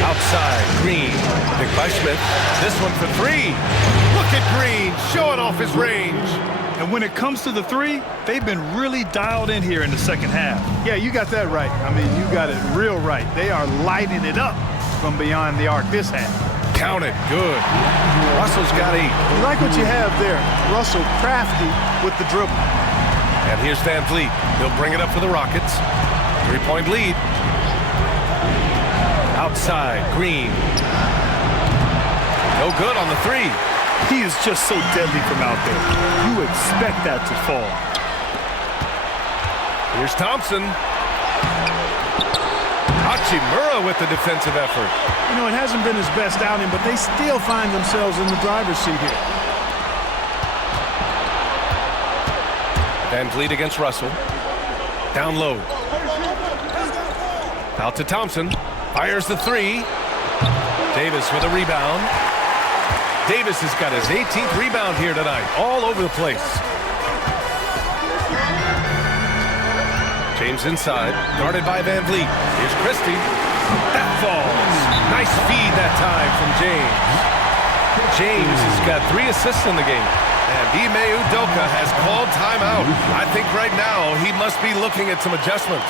Outside, Green. Picked by Smith. This one for 3. Look at Green showing off his range. And when it comes to the 3, they've been really dialed in here in the second half. Yeah, you got that right. I mean, you got it real right. They are lighting it up from beyond the arc this half. Count it. Good. Russell's got 8. You like what you have there. Russell crafty with the dribble. And here's Van Vliet. He'll bring it up for the Rockets. 3-point lead. Outside, Green. No good on the 3. He is just so deadly from out there. You expect that to fall. Here's Thompson. Hachimura with the defensive effort. You know, it hasn't been his best outing, but they still find themselves in the driver's seat here. Van Vliet against Russell. Down low. Out to Thompson. Fires the 3. Davis with a rebound. Davis has got his 18th rebound here tonight. All over the place. James inside. Guarded by Van Vliet. Here's Christie. That falls. Nice feed that time from James. James has got 3 assists in the game. And Ime Udoka has called timeout. I think right now he must be looking at some adjustments.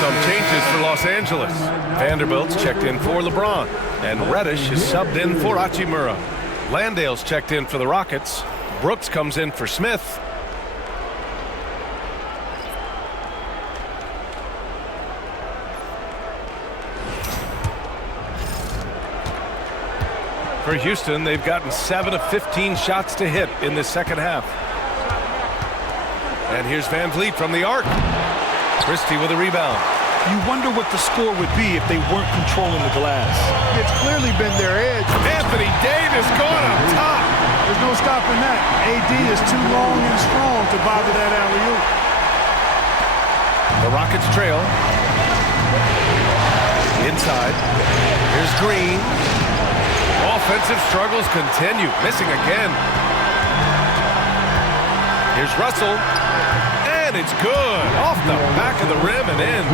Some changes for Los Angeles. Vanderbilt's checked in for LeBron, and Reddish is subbed in for Hachimura. Landale's checked in for the Rockets. Brooks comes in for Smith. For Houston, they've gotten 7 of 15 shots to hit in the second half. And here's Van Vliet from the arc. Christie with a rebound. You wonder what the score would be if they weren't controlling the glass. It's clearly been their edge. Anthony Davis going up top. There's no stopping that. AD is too long and strong to bother that alley-oop. The Rockets trail. Inside. Here's Green. Offensive struggles continue. Missing again. Here's Russell. And it's good. Off the back of the rim and in.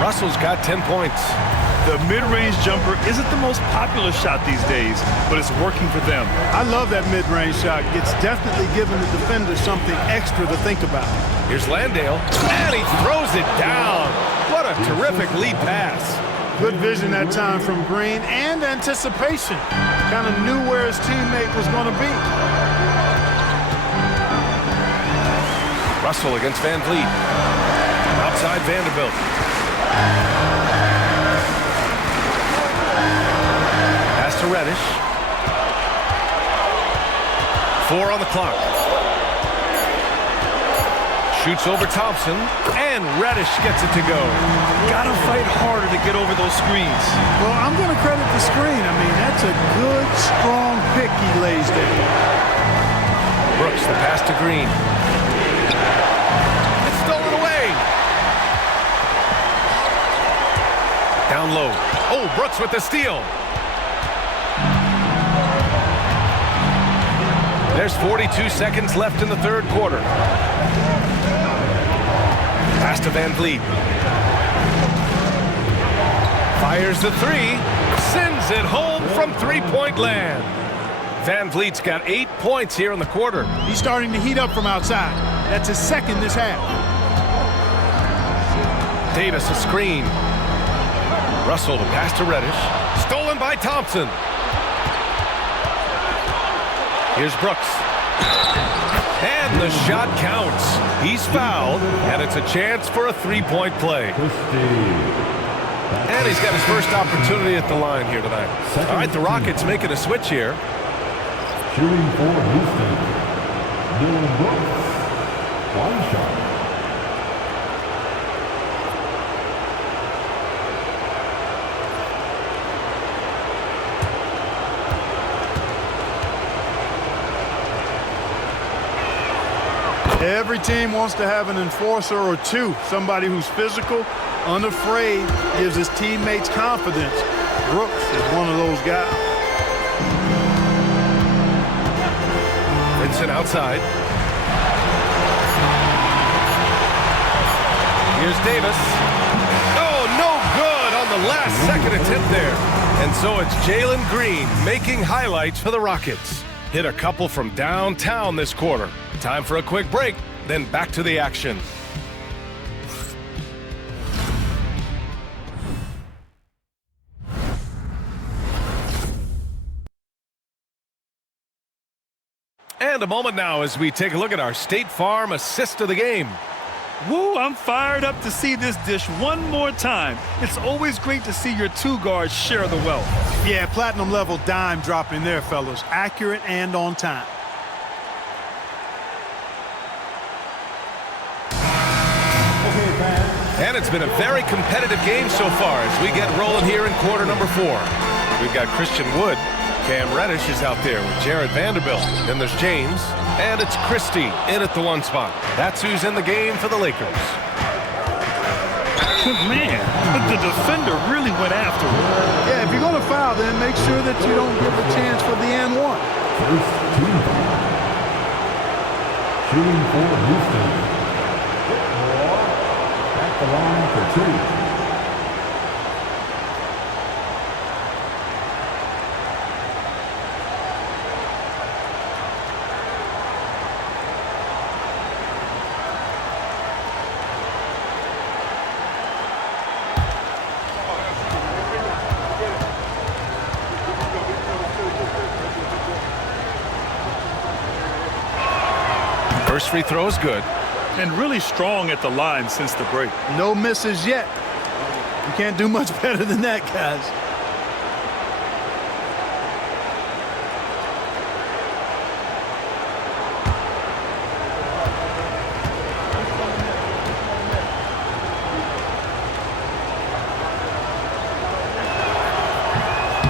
Russell's got 10 points. The mid-range jumper isn't the most popular shot these days, but it's working for them. I love that mid-range shot. It's definitely giving the defender something extra to think about. Here's Landale. And he throws it down. What a terrific lead pass. Good vision that time from Green and anticipation. Kind of knew where his teammate was going to be. Russell against Van Vliet. Outside Vanderbilt. Pass to Reddish. 4 on the clock. Shoots over Thompson, and Reddish gets it to go. Gotta fight harder to get over those screens. Well, I'm going to credit the screen. I mean, that's a good, strong pick he lays there. Brooks, the pass to Green. It's stolen away. Down low. Oh, Brooks with the steal. There's 42 seconds left in the third quarter. Pass to Van Vliet. Fires the three. Sends it home from three-point land. Van Vliet's got 8 points here in the quarter. He's starting to heat up from outside. That's his second this half. Davis a screen. Russell to pass to Reddish. Stolen by Thompson. Here's Brooks. And the shot counts. He's fouled, and it's a chance for a three-point play. And he's got his first opportunity at the line here tonight. All right, the Rockets making a switch here. Shooting for Houston, Dylan Brooks. One shot. Every team wants to have an enforcer or two, somebody who's physical, unafraid, gives his teammates confidence. Brooks is one of those guys. Vincent outside. Here's Davis. Oh, no good on the last second attempt there. And so it's Jalen Green making highlights for the Rockets. Hit a couple from downtown this quarter. Time for a quick break, then back to the action. And a moment now as we take a look at our State Farm assist of the game. Woo, I'm fired up to see this dish one more time. It's always great to see your two guards share the wealth. Yeah, platinum level dime dropping there, fellas. Accurate and on time. And it's been a very competitive game so far as we get rolling here in quarter number 4. We've got Christian Wood. Cam Reddish is out there with Jared Vanderbilt. Then there's James. And it's Christie in at the 1 spot. That's who's in the game for the Lakers. Man, the defender really went after him. Yeah, if you're going to foul, then make sure that you don't give a chance for the and one. First team foul. Shooting for Houston. At the line for 2. First free throw is good. And really strong at the line since the break. No misses yet. You can't do much better than that, guys.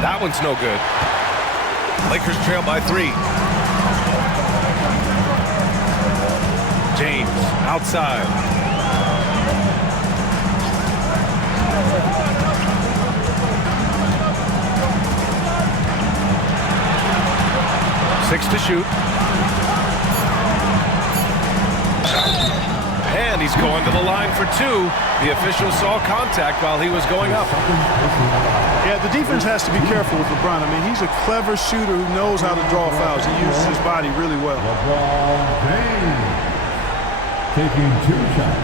That one's no good. Lakers trail by 3. James outside. Six to shoot. And he's going to the line for 2. The official saw contact while he was going up. Yeah, the defense has to be careful with LeBron. I mean, he's a clever shooter who knows how to draw fouls. He uses his body really well. LeBron James taking 2 shots.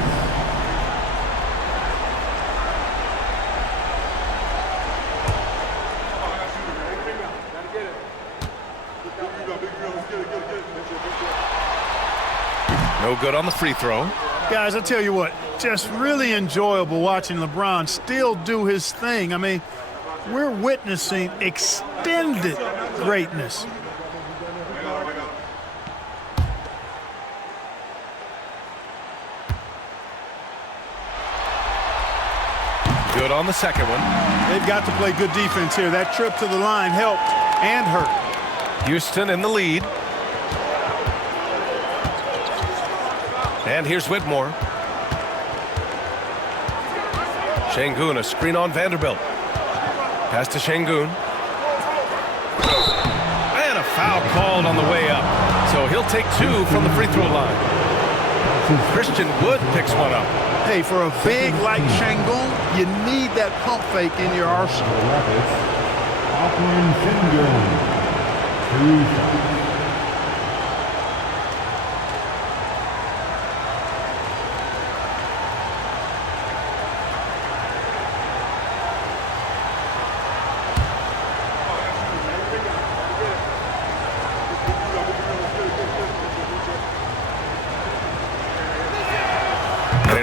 No good on the free throw. Guys, I tell you what, just really enjoyable watching LeBron still do his thing. I mean, we're witnessing extended greatness. Good on the second one. They've got to play good defense here. That trip to the line helped and hurt. Houston in the lead. And here's Whitmore. Şengün, a screen on Vanderbilt. Pass to Şengün. And a foul called on the way up. So he'll take 2 from the free throw line. Christian Wood picks one up. Hey, for a big like Şengün, you need that pump fake in your arsenal.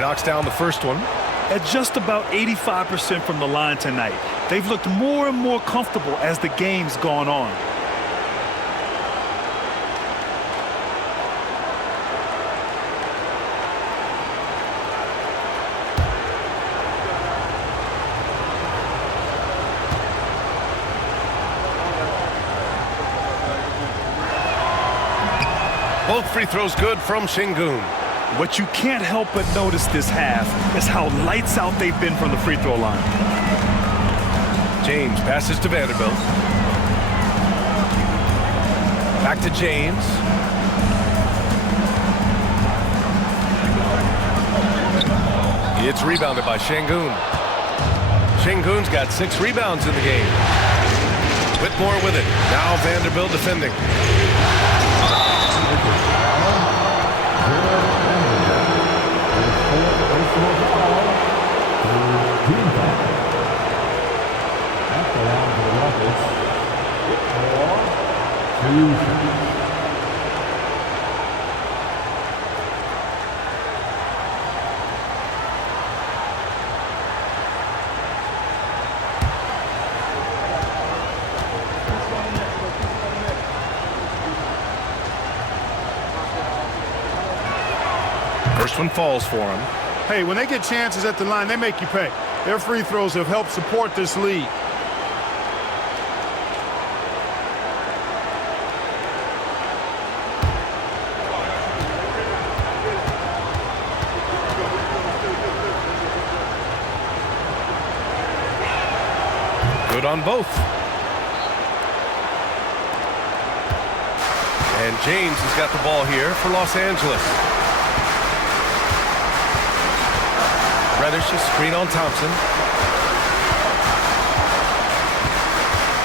Knocks down the first one. At just about 85% from the line tonight, they've looked more and more comfortable as the game's gone on. Both free throws good from Şengün. What you can't help but notice this half is how lights out they've been from the free throw line. James passes to Vanderbilt. Back to James. It's rebounded by Şengün. Şengün's got 6 rebounds in the game. Whitmore with it. Now Vanderbilt defending. First one falls for him. Hey, when they get chances at the line, they make you pay. Their free throws have helped support this lead. Good on both. And James has got the ball here for Los Angeles. Reddish, a screen on Thompson.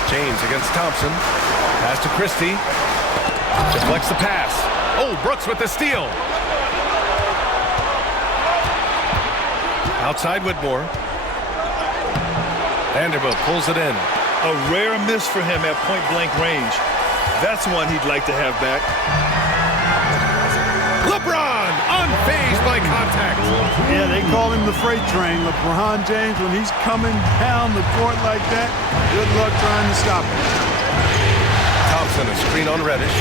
James against Thompson. Pass to Christie. Deflects the pass. Oh, Brooks with the steal. Outside Whitmore. Vanderbilt pulls it in. A rare miss for him at point-blank range. That's one he'd like to have back. LeBron, unfazed by contact. Yeah, they call him the freight train. LeBron James, when he's coming down the court like that, good luck trying to stop him. Thompson, a screen on Reddish.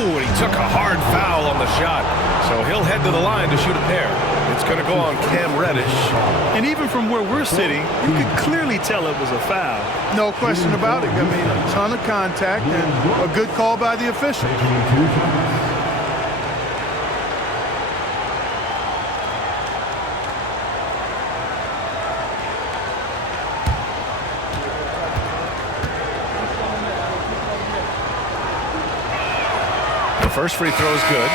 Ooh, and he took a hard foul on the shot. So he'll head to the line to shoot a pair. It's going to go on Cam Reddish. And even from where we're sitting, you could clearly tell it was a foul. No question about it. I mean, a ton of contact and a good call by the official. The first free throw is good.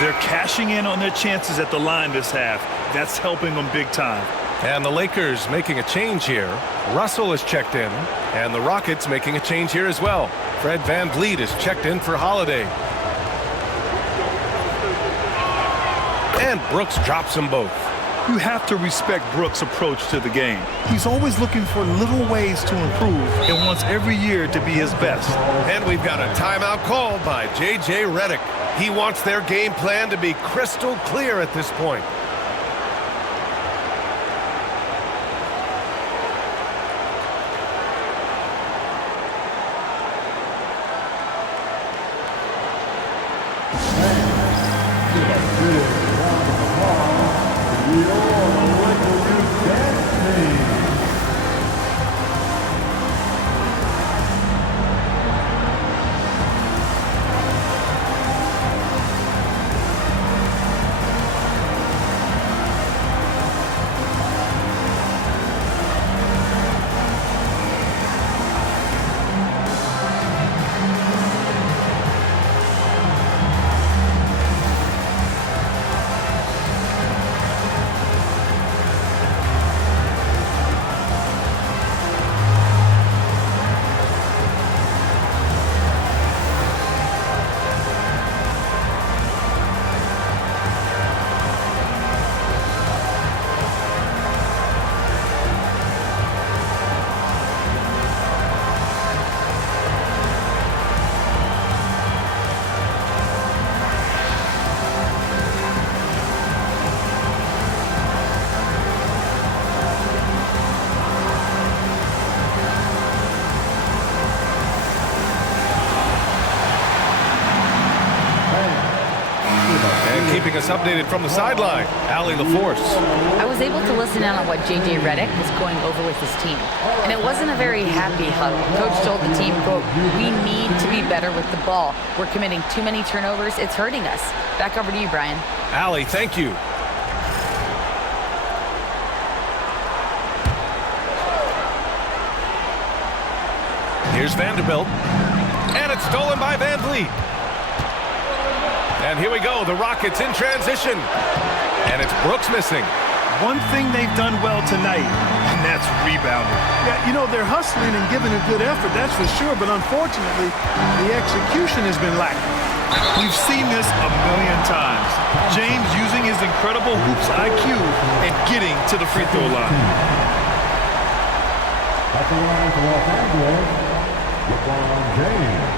They're cashing in on their chances at the line this half. That's helping them big time. And the Lakers making a change here. Russell is checked in. And the Rockets making a change here as well. Fred VanVleet is checked in for Holiday. And Brooks drops them both. You have to respect Brooks' approach to the game. He's always looking for little ways to improve and wants every year to be his best. And we've got a timeout called by J.J. Redick. He wants their game plan to be crystal clear at this point. Your keeping us updated from the sideline. Allie LaForce. I was able to listen in on what J.J. Redick was going over with his team, and it wasn't a very happy huddle. Coach told the team, quote, "We need to be better with the ball. We're committing too many turnovers. It's hurting us." Back over to you, Brian. Allie, thank you. Here's Vanderbilt. And it's stolen by Van Vliet. And here we go, the Rockets in transition. And it's Brooks missing. One thing they've done well tonight, and that's rebounding. Yeah, you know, they're hustling and giving a good effort, that's for sure, but unfortunately, the execution has been lacking. We've seen this a million times. James using his incredible hoops IQ and getting to the free throw line. At the line for Los Angeles, LeBron James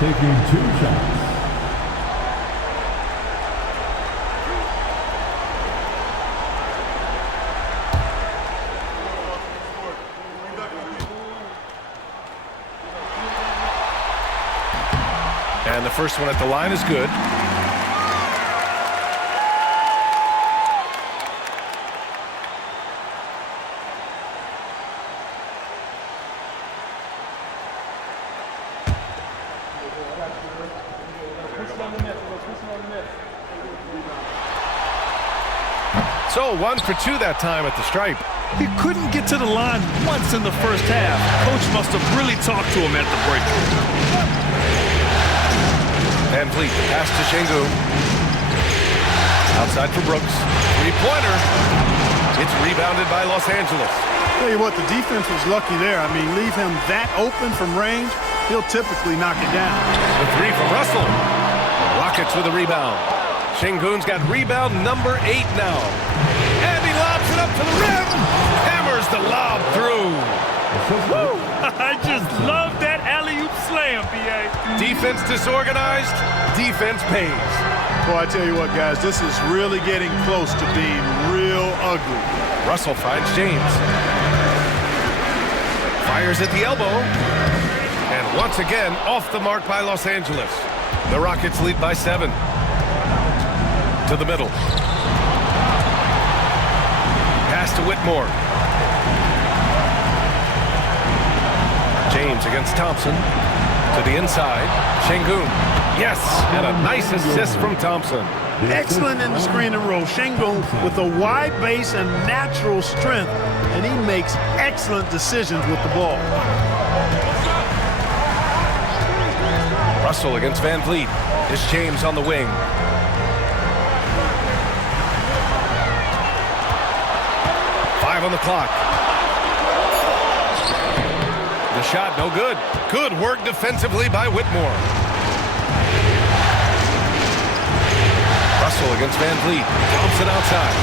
taking 2 shots. And the first one at the line is good. So 1 for 2 that time at the stripe. He couldn't get to the line once in the first half. Coach must have really talked to him at the break. Van Vliet, pass to Şengün. Outside for Brooks. 3-pointer. It's rebounded by Los Angeles. Tell you what, the defense was lucky there. I mean, leave him that open from range, he'll typically knock it down. The 3 from Russell. Rockets with a rebound. Şengün's got rebound number 8 now. And he lobs it up to the rim. Hammers the lob through. Woo! I just love that alley-oop slam, B.A. Defense disorganized, defense pays. Boy, I tell you what, guys, this is really getting close to being real ugly. Russell finds James. Fires at the elbow. And once again, off the mark by Los Angeles. The Rockets lead by 7. To the middle. Pass to Whitmore. James against Thompson. To the inside. Şengün. Yes, and a nice assist from Thompson. Excellent in the screen and roll. Şengün with a wide base and natural strength, and he makes excellent decisions with the ball. Russell against Van Vliet. It's James on the wing. On the clock. The shot no good. Good work defensively by Whitmore. Russell against Van Vliet. Thompson outside.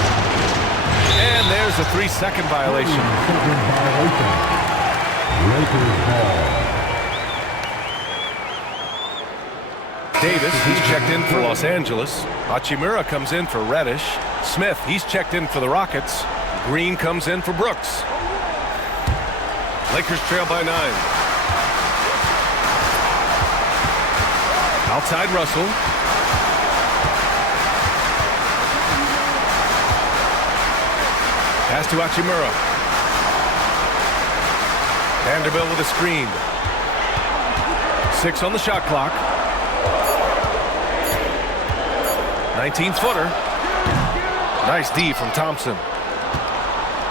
And there's a 3-second violation. Lakers ball. Davis, he's checked in for Los Angeles. Hachimura comes in for Reddish. Smith, he's checked in for the Rockets. Green comes in for Brooks. Lakers trail by 9. Outside Russell. Pass to Hachimura. Vanderbilt with a screen. 6 on the shot clock. 19-footer. Nice D from Thompson.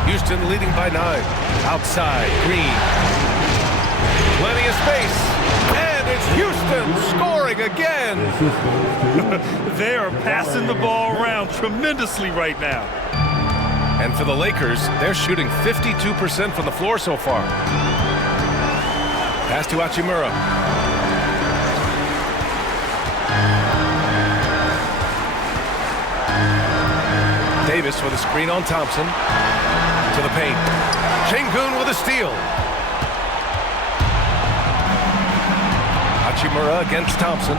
Houston leading by 9. Outside, Green. Plenty of space. And it's Houston scoring again. They are passing the ball around tremendously right now. And for the Lakers, they're shooting 52% from the floor so far. Pass to Hachimura. Davis with a screen on Thompson. To the paint. Şengün with a steal. Hachimura against Thompson.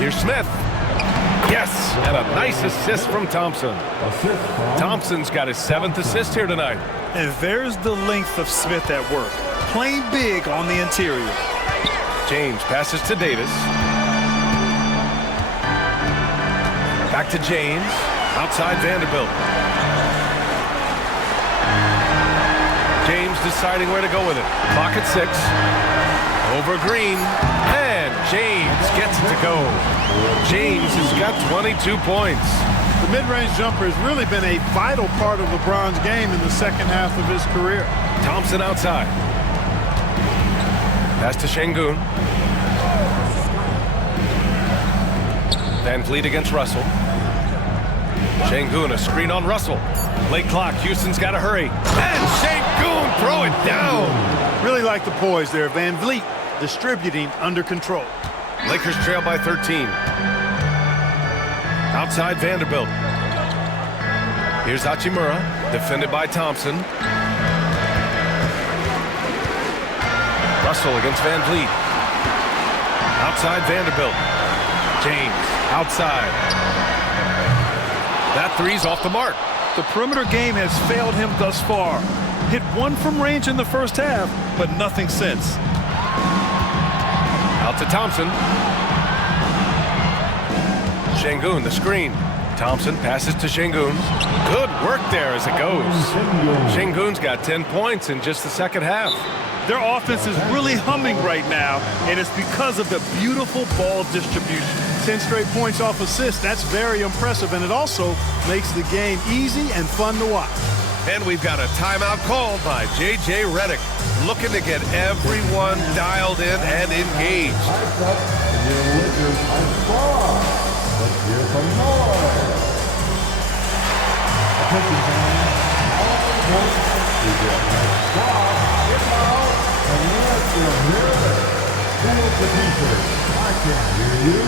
Here's Smith. Yes, and a nice assist from Thompson. Thompson's got his 7th assist here tonight. And there's the length of Smith at work. Playing big on the interior. James passes to Davis. Back to James. Outside Vanderbilt. James deciding where to go with it. Clock at 6. Over Green. And James gets it to go. James has got 22 points. The mid-range jumper has really been a vital part of LeBron's game in the second half of his career. Thompson outside. Pass to Şengün. Van Vliet against Russell. Şengün, a screen on Russell. Late clock, Houston's got to hurry. And Şengün, throw it down. Really like the poise there. Van Vliet distributing under control. Lakers trail by 13. Outside Vanderbilt. Here's Hachimura, defended by Thompson. Russell against Van Vliet. Outside Vanderbilt. James, outside. That three's off the mark. The perimeter game has failed him thus far. Hit one from range in the first half, but nothing since. Out to Thompson. Şengün, the screen. Thompson passes to Şengün. Good work there as it goes. Şengün's got 10 points in just the second half. Their offense is really humming right now, and it's because of the beautiful ball distribution. 10 straight points off assists. That's very impressive, and it also makes the game easy and fun to watch. And we've got a timeout called by J.J. Redick, looking to get everyone dialed in and engaged. Let's hear some noise. Attention fans, all points, we get next stop, get out, and let them hear it. Who is the t-shirt? I can't hear you.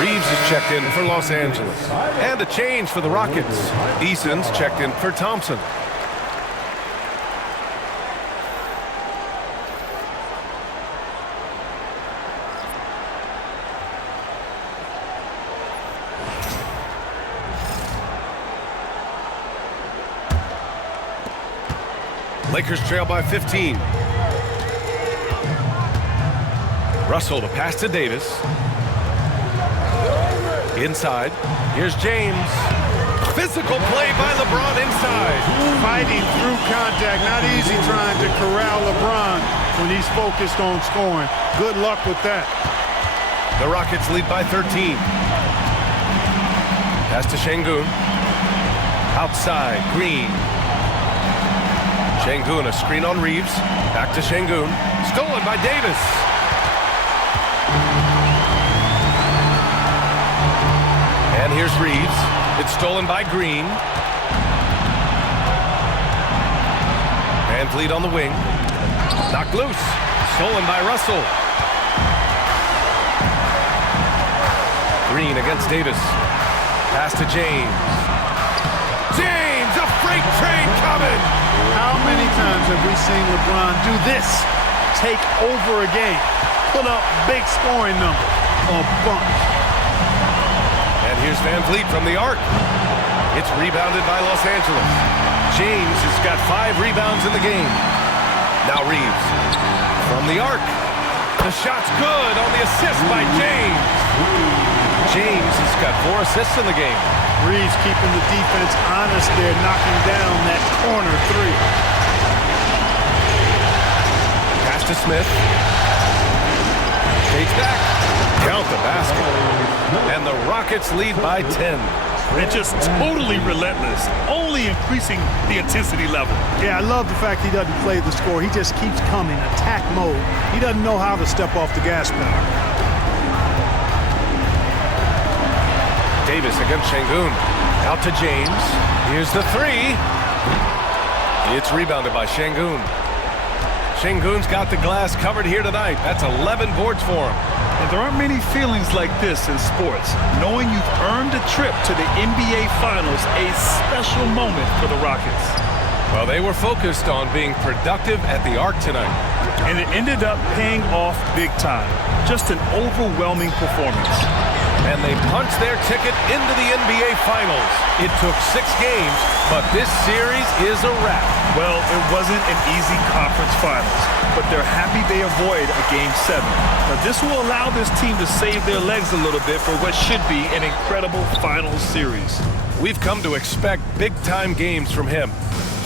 Reeves is checked in for Los Angeles. And a change for the Rockets. Eason's checked in for Thompson. Lakers trail by 15. Russell to pass to Davis. Inside. Here's James. Physical play by LeBron inside. Fighting through contact. Not easy trying to corral LeBron when he's focused on scoring. Good luck with that. The Rockets lead by 13. Pass to Şengün. Outside. Green. Şengün, a screen on Reeves. Back to Şengün. Stolen by Davis. And here's Reeves. It's stolen by Green. Van Vliet on the wing. Knocked loose. Stolen by Russell. Green against Davis. Pass to James. James, a freight train coming. How many times have we seen LeBron do this? Take over a game. Put up big scoring number. A bunch. And here's Van Vliet from the arc. It's rebounded by Los Angeles. James has got 5 rebounds in the game. Now Reeves from the arc. The shot's good on the assist by James. James has got 4 assists in the game. Reeves keeping the defense honest there, knocking down that corner 3. Pass to Smith. Takes back. Count the basket. And the Rockets lead by 10. and just totally relentless, only increasing the intensity level. Yeah, I love the fact he doesn't play the score. He just keeps coming, attack mode. He doesn't know how to step off the gas pedal. Davis against Şengün. Out to James. Here's the three. It's rebounded by Şengün. Şengün's got the glass covered here tonight. That's 11 boards for him. And there aren't many feelings like this in sports. Knowing you've earned a trip to the NBA Finals, a special moment for the Rockets. Well, they were focused on being productive at the arc tonight. And it ended up paying off big time. Just an overwhelming performance. And they punched their ticket into the NBA Finals. It took 6 games, but this series is a wrap. Well, it wasn't an easy conference finals, but they're happy they avoid a Game 7. Now, this will allow this team to save their legs a little bit for what should be an incredible finals series. We've come to expect big-time games from him.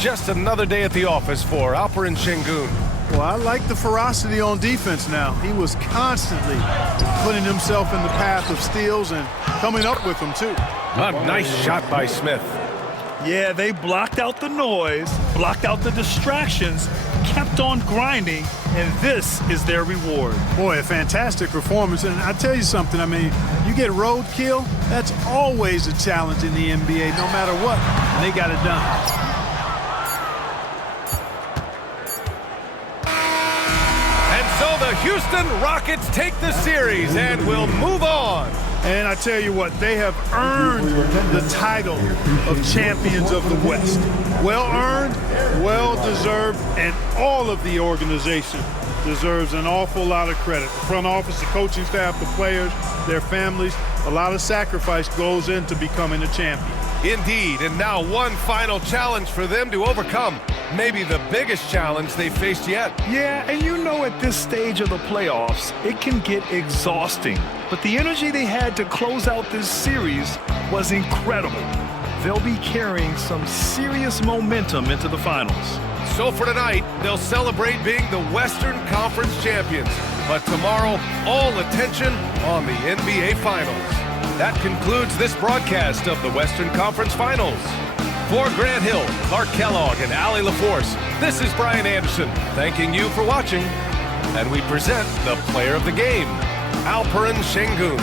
Just another day at the office for Alperen Şengün. Well, I like the ferocity on defense now. He was constantly putting himself in the path of steals and coming up with them, too. A nice shot by Smith. Yeah, they blocked out the noise, blocked out the distractions, kept on grinding, and this is their reward. Boy, a fantastic performance. And I tell you something, I mean, you get roadkill, that's always a challenge in the NBA, no matter what. And they got it done. The Houston Rockets take the series and will move on. And I tell you what, they have earned the title of champions of the West. Well earned, well deserved, and all of the organization deserves an awful lot of credit. The front office, the coaching staff, the players, their families, a lot of sacrifice goes into becoming a champion. Indeed, and now one final challenge for them to overcome. Maybe the biggest challenge they've faced yet. Yeah, and you know at this stage of the playoffs, it can get exhausting. But the energy they had to close out this series was incredible. They'll be carrying some serious momentum into the finals. So for tonight, they'll celebrate being the Western Conference champions. But tomorrow, all attention on the NBA Finals. That concludes this broadcast of the Western Conference Finals. For Grant Hill, Clark Kellogg, and Allie LaForce, this is Brian Anderson, thanking you for watching. And we present the player of the game, Alperen Şengün.